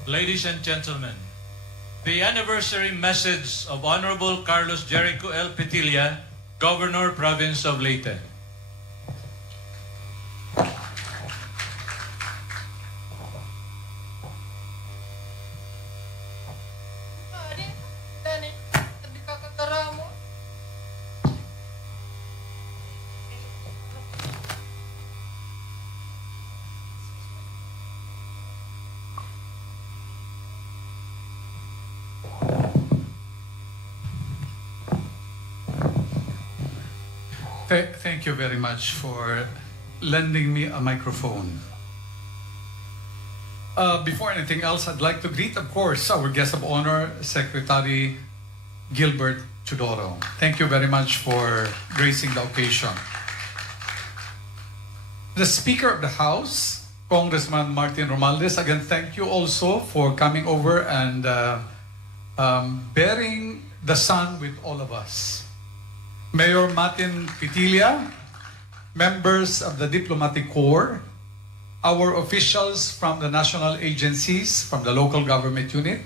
Ladies and gentlemen, the anniversary message of Honorable Carlos Jericho L. Petilla, Governor, Province of Leyte. Thank you very much for lending me a microphone. Before anything else, I'd like to greet, of course, our guest of honor, Secretary Gilbert Chudoro. Thank you very much for gracing the occasion. The Speaker of the House, Congressman Martin Romualdez, again, thank you also for coming over and bearing the sun with all of us. Mayor Martin Petilla, members of the Diplomatic Corps, our officials from the national agencies, from the local government unit,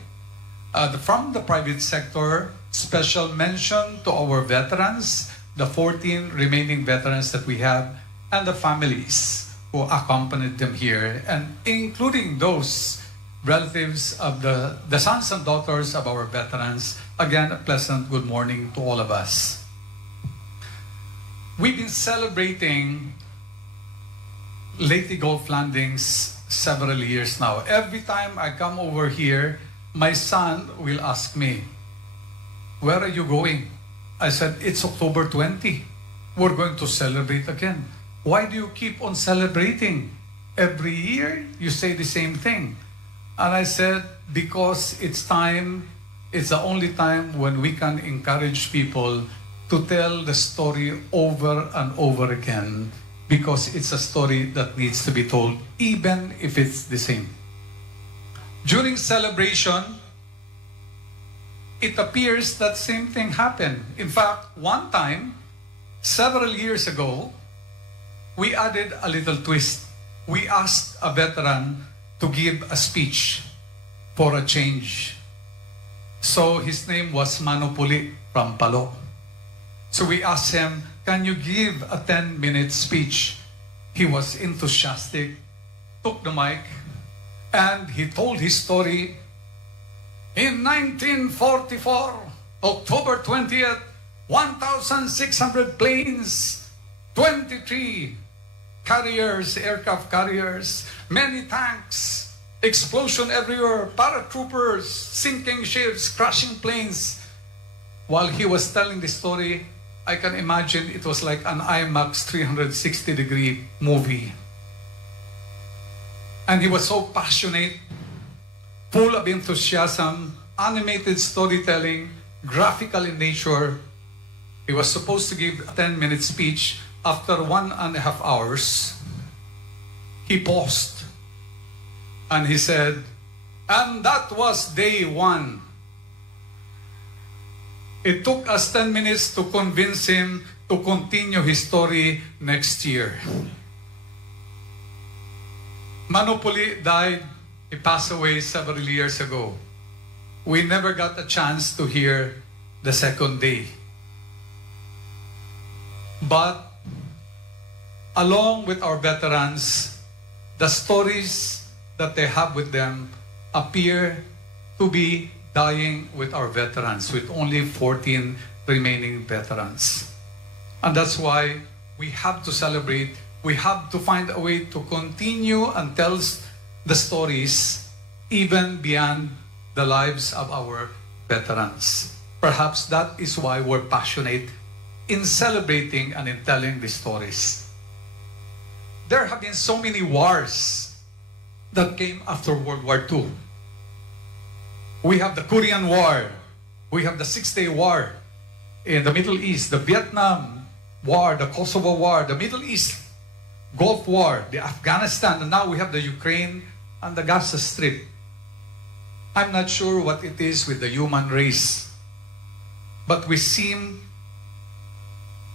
from the private sector, special mention to our veterans, the 14 remaining veterans that we have, and the families who accompanied them here, and including those relatives of the sons and daughters of our veterans. Again, a pleasant good morning to all of us. We've been celebrating Leyte Gulf landings several years now. Every time I come over here, my son will ask me, "Where are you going?" I said, "It's October 20. We're going to celebrate again." "Why do you keep on celebrating? Every year you say the same thing." And I said, "Because it's time, it's the only time when we can encourage people to tell the story over and over again, because it's a story that needs to be told, even if it's the same." During celebration, it appears that same thing happened. In fact, one time, several years ago, we added a little twist. We asked a veteran to give a speech for a change. So his name was Manopuli from Palo. So we asked him, "Can you give a 10-minute speech?" He was enthusiastic, took the mic, and he told his story. In 1944, October 20th, 1,600 planes, 23 carriers, aircraft carriers, many tanks, explosion everywhere, paratroopers, sinking ships, crashing planes. While he was telling the story, I can imagine it was like an IMAX 360-degree movie. And he was so passionate, full of enthusiasm, animated storytelling, graphical in nature. He was supposed to give a 10-minute speech. After 1.5 hours, he paused. And he said, "And that was day one." It took us 10 minutes to convince him to continue his story next year. Manopuli died. He passed away several years ago. We never got a chance to hear the second day. But along with our veterans, the stories that they have with them appear to be dying with our veterans, with only 14 remaining veterans. And that's why we have to celebrate. We have to find a way to continue and tell the stories even beyond the lives of our veterans. Perhaps that is why we're passionate in celebrating and in telling the stories. There have been so many wars that came after World War II. We have the Korean War. We have the Six-Day War in the Middle East, the Vietnam War, the Kosovo War, the Middle East Gulf War, the Afghanistan, and now we have the Ukraine and the Gaza Strip. I'm not sure what it is with the human race, but we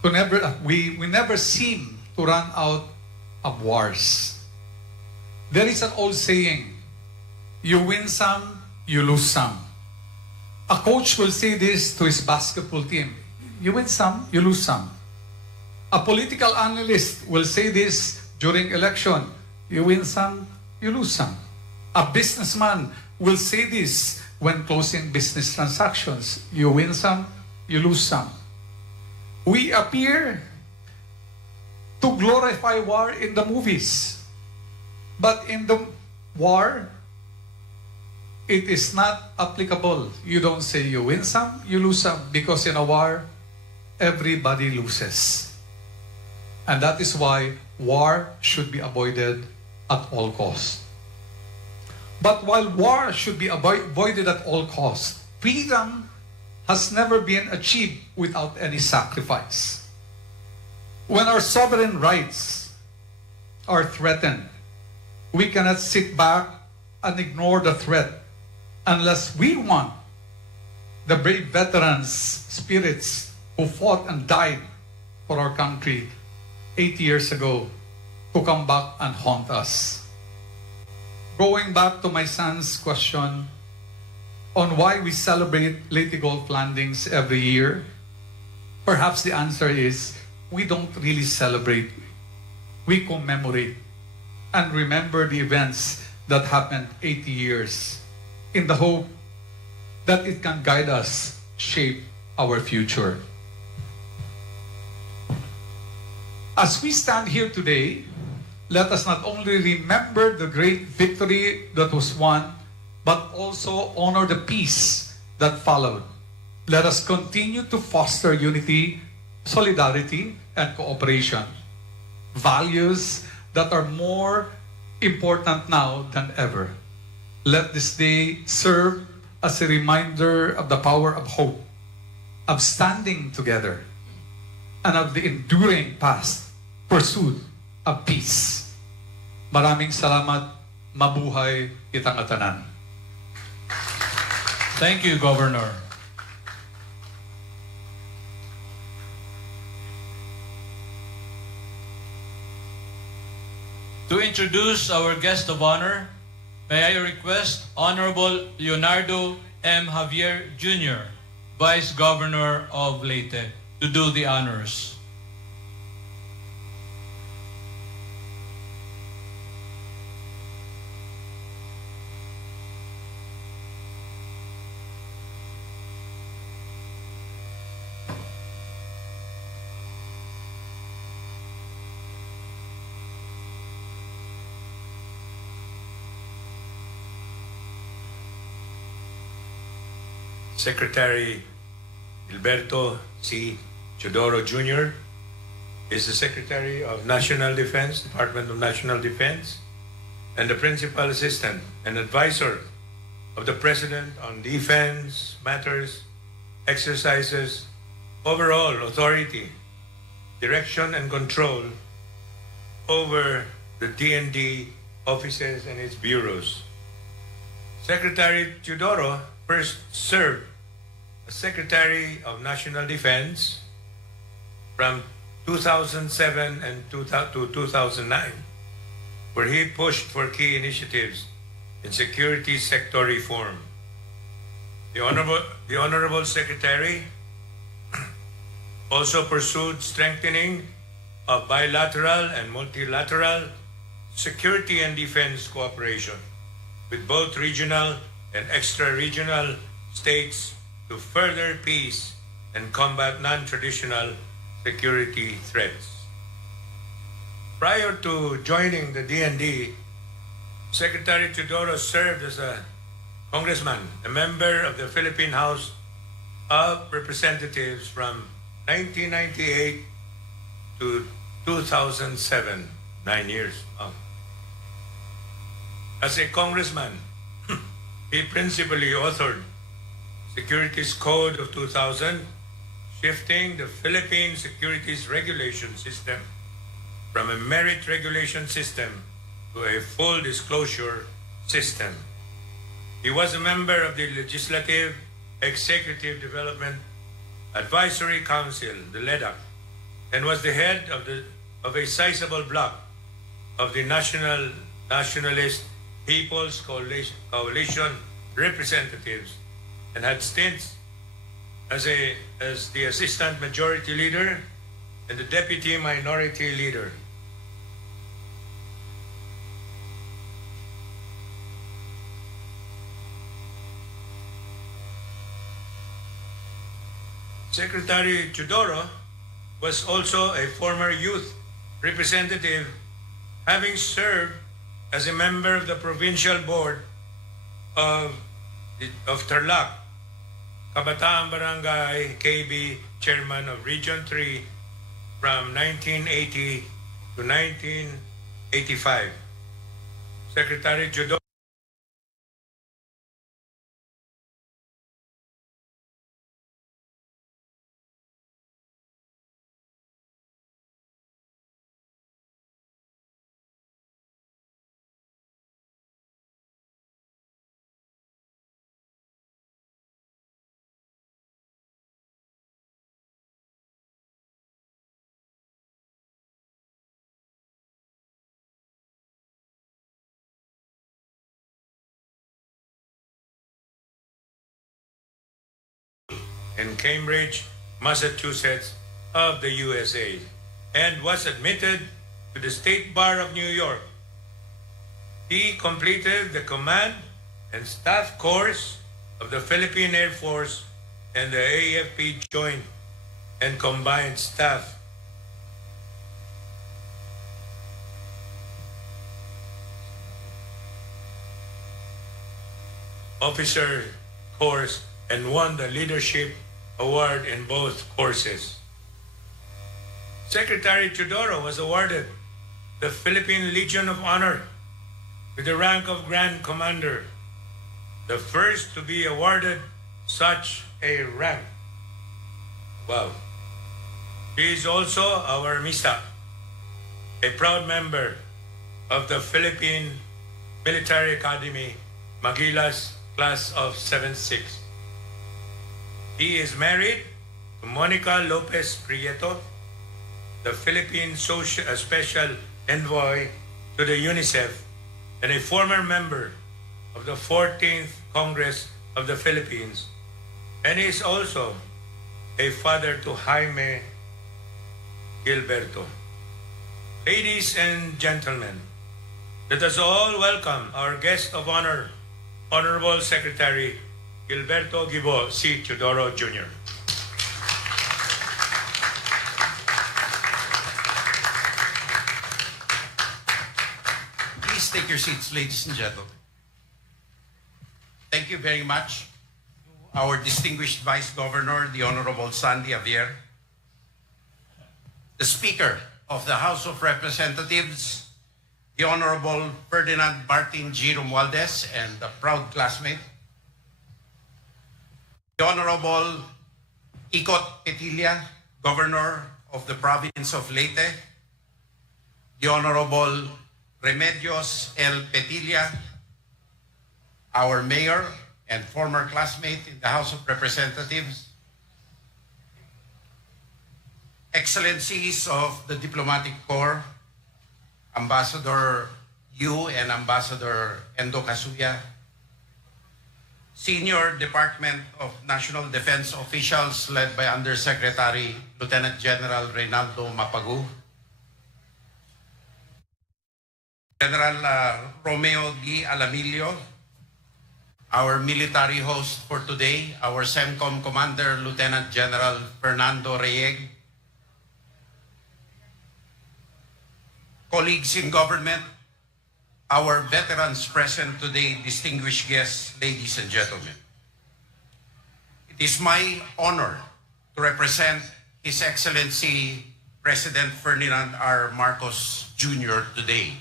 never seem to run out of wars. There is an old saying, you win some, you lose some. A coach will say this to his basketball team. You win some, you lose some. A political analyst will say this during election. You win some, you lose some. A businessman will say this when closing business transactions. You win some, you lose some. We appear to glorify war in the movies. But in the war, it is not applicable. You don't say you win some, you lose some. Because in a war, everybody loses. And that is why war should be avoided at all costs. But while war should be avoided at all costs, freedom has never been achieved without any sacrifice. When our sovereign rights are threatened, we cannot sit back and ignore the threat unless we want the brave veterans, spirits who fought and died for our country 80 years ago to come back and haunt us. Going back to my son's question on why we celebrate Leyte Gulf landings every year, perhaps the answer is we don't really celebrate. We commemorate and remember the events that happened 80 years in the hope that it can guide us, shape our future. As we stand here today, let us not only remember the great victory that was won, but also honor the peace that followed. Let us continue to foster unity, solidarity, and cooperation. Values that are more important now than ever. Let this day serve as a reminder of the power of hope, of standing together, and of the enduring past pursuit of peace. Maraming salamat. Mabuhay kitang atanan. Thank you, Governor. To introduce our guest of honor, may I request Honorable Leonardo M. Javier Jr., Vice Governor of Leyte, to do the honors. Secretary Gilberto C. Teodoro Jr. is the Secretary of National Defense, Department of National Defense, and the Principal Assistant and Advisor of the President on Defense Matters, exercises overall authority, direction, and control over the DND offices and its bureaus. Secretary Teodoro first served as Secretary of National Defense from 2007 to 2009, where he pushed for key initiatives in security sector reform. The Honorable Secretary also pursued strengthening of bilateral and multilateral security and defense cooperation with both regional and extra-regional states to further peace and combat non-traditional security threats. Prior to joining the DND, Secretary Teodoro served as a congressman, a member of the Philippine House of Representatives from 1998 to 2007, 9 years. As a congressman, he principally authored Securities Code of 2000, shifting the Philippine Securities Regulation System from a merit regulation system to a full disclosure system. He was a member of the Legislative Executive Development Advisory Council, the LEDAC, and was the head of a sizable block of the Nationalist People's Coalition representatives and had stints as the Assistant Majority Leader and the Deputy Minority Leader. Secretary Teodoro was also a former youth representative, having served as a member of the Provincial Board of Tarlac, Kabataan Barangay KB Chairman of Region 3 from 1980 to 1985. Secretary Teodoro in Cambridge, Massachusetts of the USA, and was admitted to the State Bar of New York. He completed the Command and Staff course of the Philippine Air Force and the AFP Joint and Combined Staff. Officer course and won the Leadership Award in both courses. Secretary Teodoro was awarded the Philippine Legion of Honor with the rank of Grand Commander, the first to be awarded such a rank. Wow. He is also our MISA, a proud member of the Philippine Military Academy, Magilas, class of 76. He is married to Monica Lopez Prieto, the Philippine Special Envoy to the UNICEF and a former member of the 14th Congress of the Philippines, and is also a father to Jaime Gilberto. Ladies and gentlemen, let us all welcome our guest of honor, Honorable Secretary Gilberto Gibo C. Teodoro Jr. Please take your seats, ladies and gentlemen. Thank you very much to our distinguished Vice Governor, the Honorable Sandy Javier, the Speaker of the House of Representatives, the Honorable Ferdinand Martin G. Romualdez, and a proud classmate, the Honorable Ikot Petilla, Governor of the Province of Leyte, the Honorable Remedios L. Petilla, our Mayor and former classmate in the House of Representatives, Excellencies of the Diplomatic Corps, Ambassador Yu and Ambassador Endo Casuya, Senior Department of National Defense officials led by Undersecretary Lieutenant General Reynaldo Mapagu, General Romeo D. Alamilio, our military host for today, our CENTCOM Commander Lieutenant General Fernando Reyeg, colleagues in government, our veterans present today, distinguished guests, ladies and gentlemen. It is my honor to represent His Excellency President Ferdinand R. Marcos Jr. today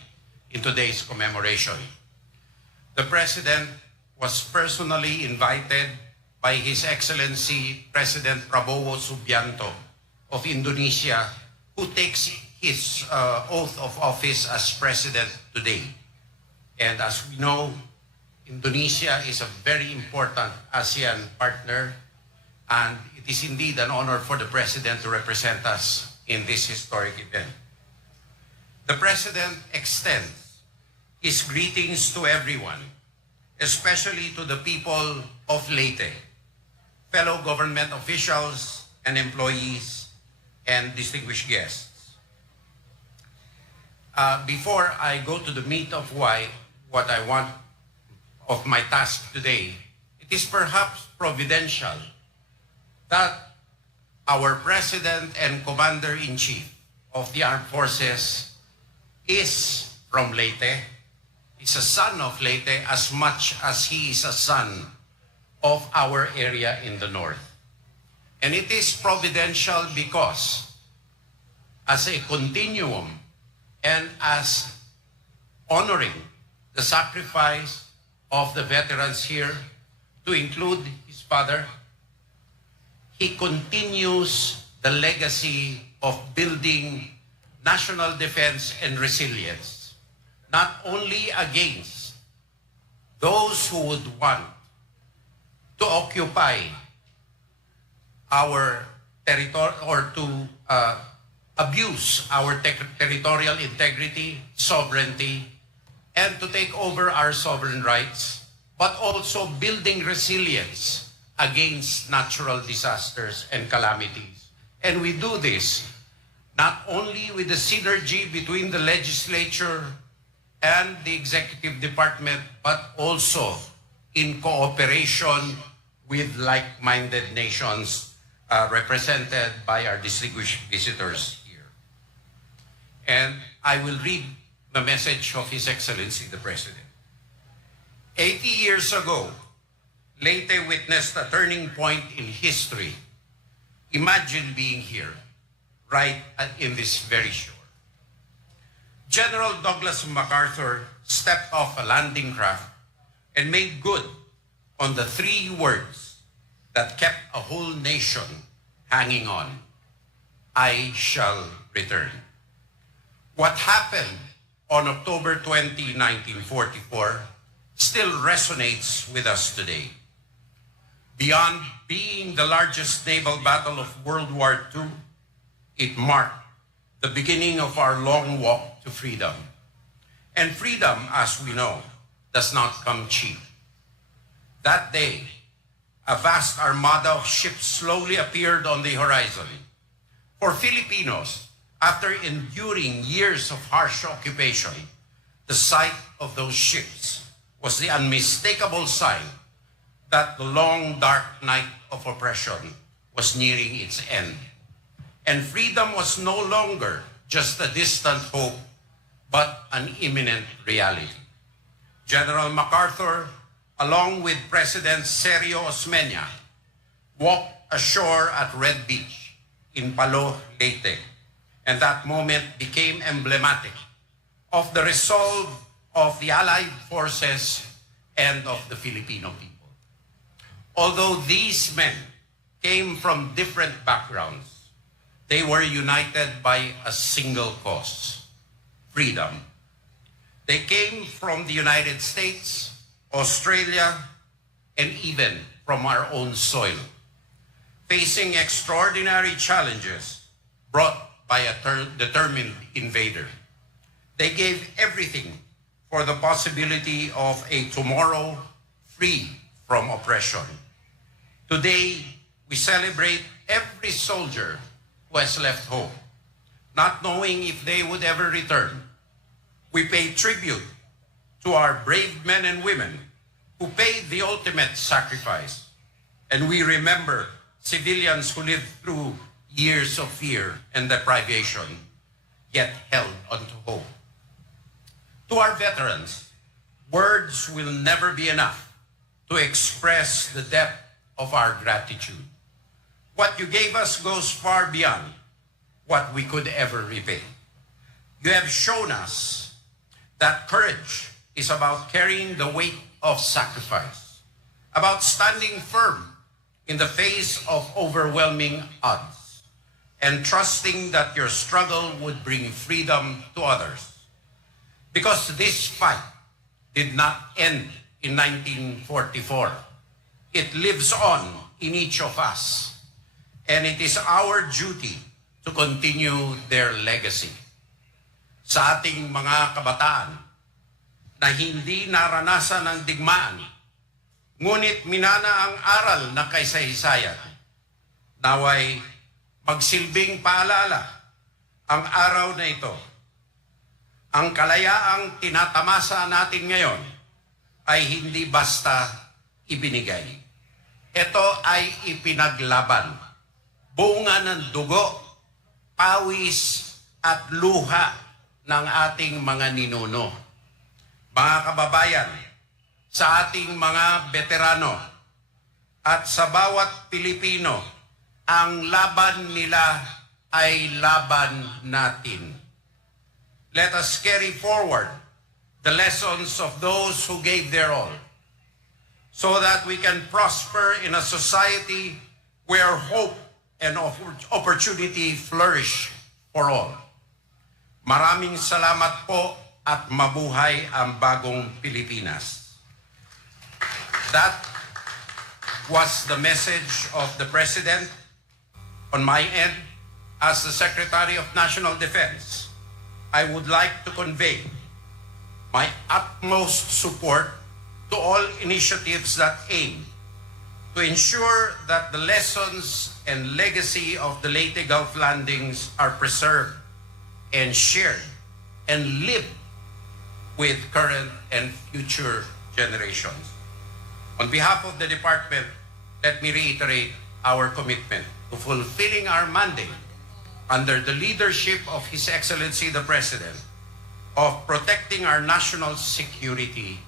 in today's commemoration. The President was personally invited by His Excellency President Prabowo Subianto of Indonesia, who takes his oath of office as President today. And as we know, Indonesia is a very important ASEAN partner, and it is indeed an honor for the President to represent us in this historic event. The President extends his greetings to everyone, especially to the people of Leyte, fellow government officials and employees, and distinguished guests. Before I go to the meat of what I want of my task today, it is perhaps providential that our President and Commander-in-Chief of the Armed Forces is from Leyte. He's a son of Leyte as much as he is a son of our area in the north. And it is providential because as a continuum and as honoring the sacrifice of the veterans here, to include his father, he continues the legacy of building national defense and resilience, not only against those who would want to occupy our territory or to abuse our territorial integrity, sovereignty, and to take over our sovereign rights, but also building resilience against natural disasters and calamities. And we do this not only with the synergy between the legislature and the executive department, but also in cooperation with like-minded nations represented by our distinguished visitors here. And I will read the message of His Excellency the President. 80 years ago, Leyte witnessed a turning point in history. Imagine being here, right in this very shore. General Douglas MacArthur stepped off a landing craft and made good on the 3 words that kept a whole nation hanging on: I shall return. What happened on October 20, 1944 still resonates with us today. Beyond being the largest naval battle of World War II, it marked the beginning of our long walk to freedom. And freedom, as we know, does not come cheap. That day, a vast armada of ships slowly appeared on the horizon. For Filipinos, after enduring years of harsh occupation, the sight of those ships was the unmistakable sign that the long, dark night of oppression was nearing its end. And freedom was no longer just a distant hope, but an imminent reality. General MacArthur, along with President Sergio Osmeña, walked ashore at Red Beach in Palo, Leyte, and that moment became emblematic of the resolve of the Allied forces and of the Filipino people. Although these men came from different backgrounds, they were united by a single cause: freedom. They came from the United States, Australia, and even from our own soil, facing extraordinary challenges brought by a determined invader. They gave everything for the possibility of a tomorrow free from oppression. Today, we celebrate every soldier who has left home, not knowing if they would ever return. We pay tribute to our brave men and women who paid the ultimate sacrifice. And we remember civilians who lived through years of fear and deprivation, yet held onto hope. To our veterans, words will never be enough to express the depth of our gratitude. What you gave us goes far beyond what we could ever repay. You have shown us that courage is about carrying the weight of sacrifice, about standing firm in the face of overwhelming odds, and trusting that your struggle would bring freedom to others. Because this fight did not end in 1944. It lives on in each of us, and it is our duty to continue their legacy. Sa ating mga kabataan na hindi naranasan ng digmaan, ngunit minana ang aral na kaysaysayan. Naway magsilbing paalala ang araw na ito. Ang kalayaang tinatamasa natin ngayon ay hindi basta ibinigay. Ito ay ipinaglaban. Bunga ng dugo, pawis at luha ng ating mga ninuno. Mga kababayan, sa ating mga veterano at sa bawat Pilipino, ang laban nila ay laban natin. Let us carry forward the lessons of those who gave their all so that we can prosper in a society where hope and opportunity flourish for all. Maraming salamat po at mabuhay ang bagong Pilipinas. That was the message of the President. On my end, as the Secretary of National Defense, I would like to convey my utmost support to all initiatives that aim to ensure that the lessons and legacy of the Leyte Gulf landings are preserved and shared and lived with current and future generations. On behalf of the Department, let me reiterate our commitment to fulfilling our mandate under the leadership of His Excellency the President of protecting our national security,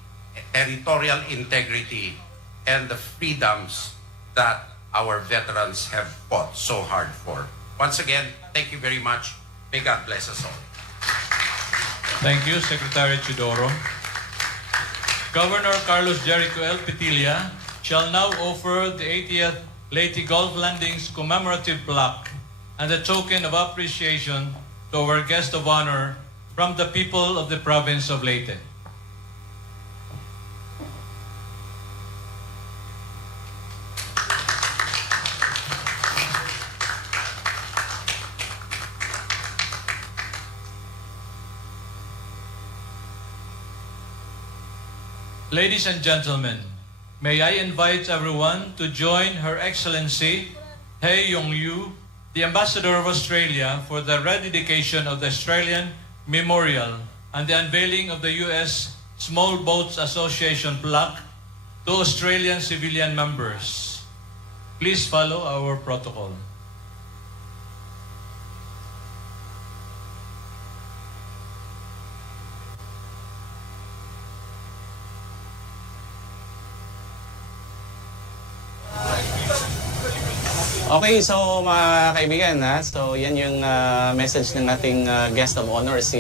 territorial integrity, and the freedoms that our veterans have fought so hard for. Once again, thank you very much. May God bless us all. Thank you, Secretary Chidoro. Governor Carlos Jericho L. Petilla shall now offer the 80th Leyte Gulf Landings commemorative plaque and a token of appreciation to our guest of honor from the people of the province of Leyte. Ladies and gentlemen, may I invite everyone to join Her Excellency Hei Yong Yu, the Ambassador of Australia, for the rededication of the Australian Memorial and the unveiling of the U.S. Small Boats Association plaque to Australian civilian members. Please follow our protocol. Okay, so mga kaibigan, so yan yung message ng ating guest of honor, si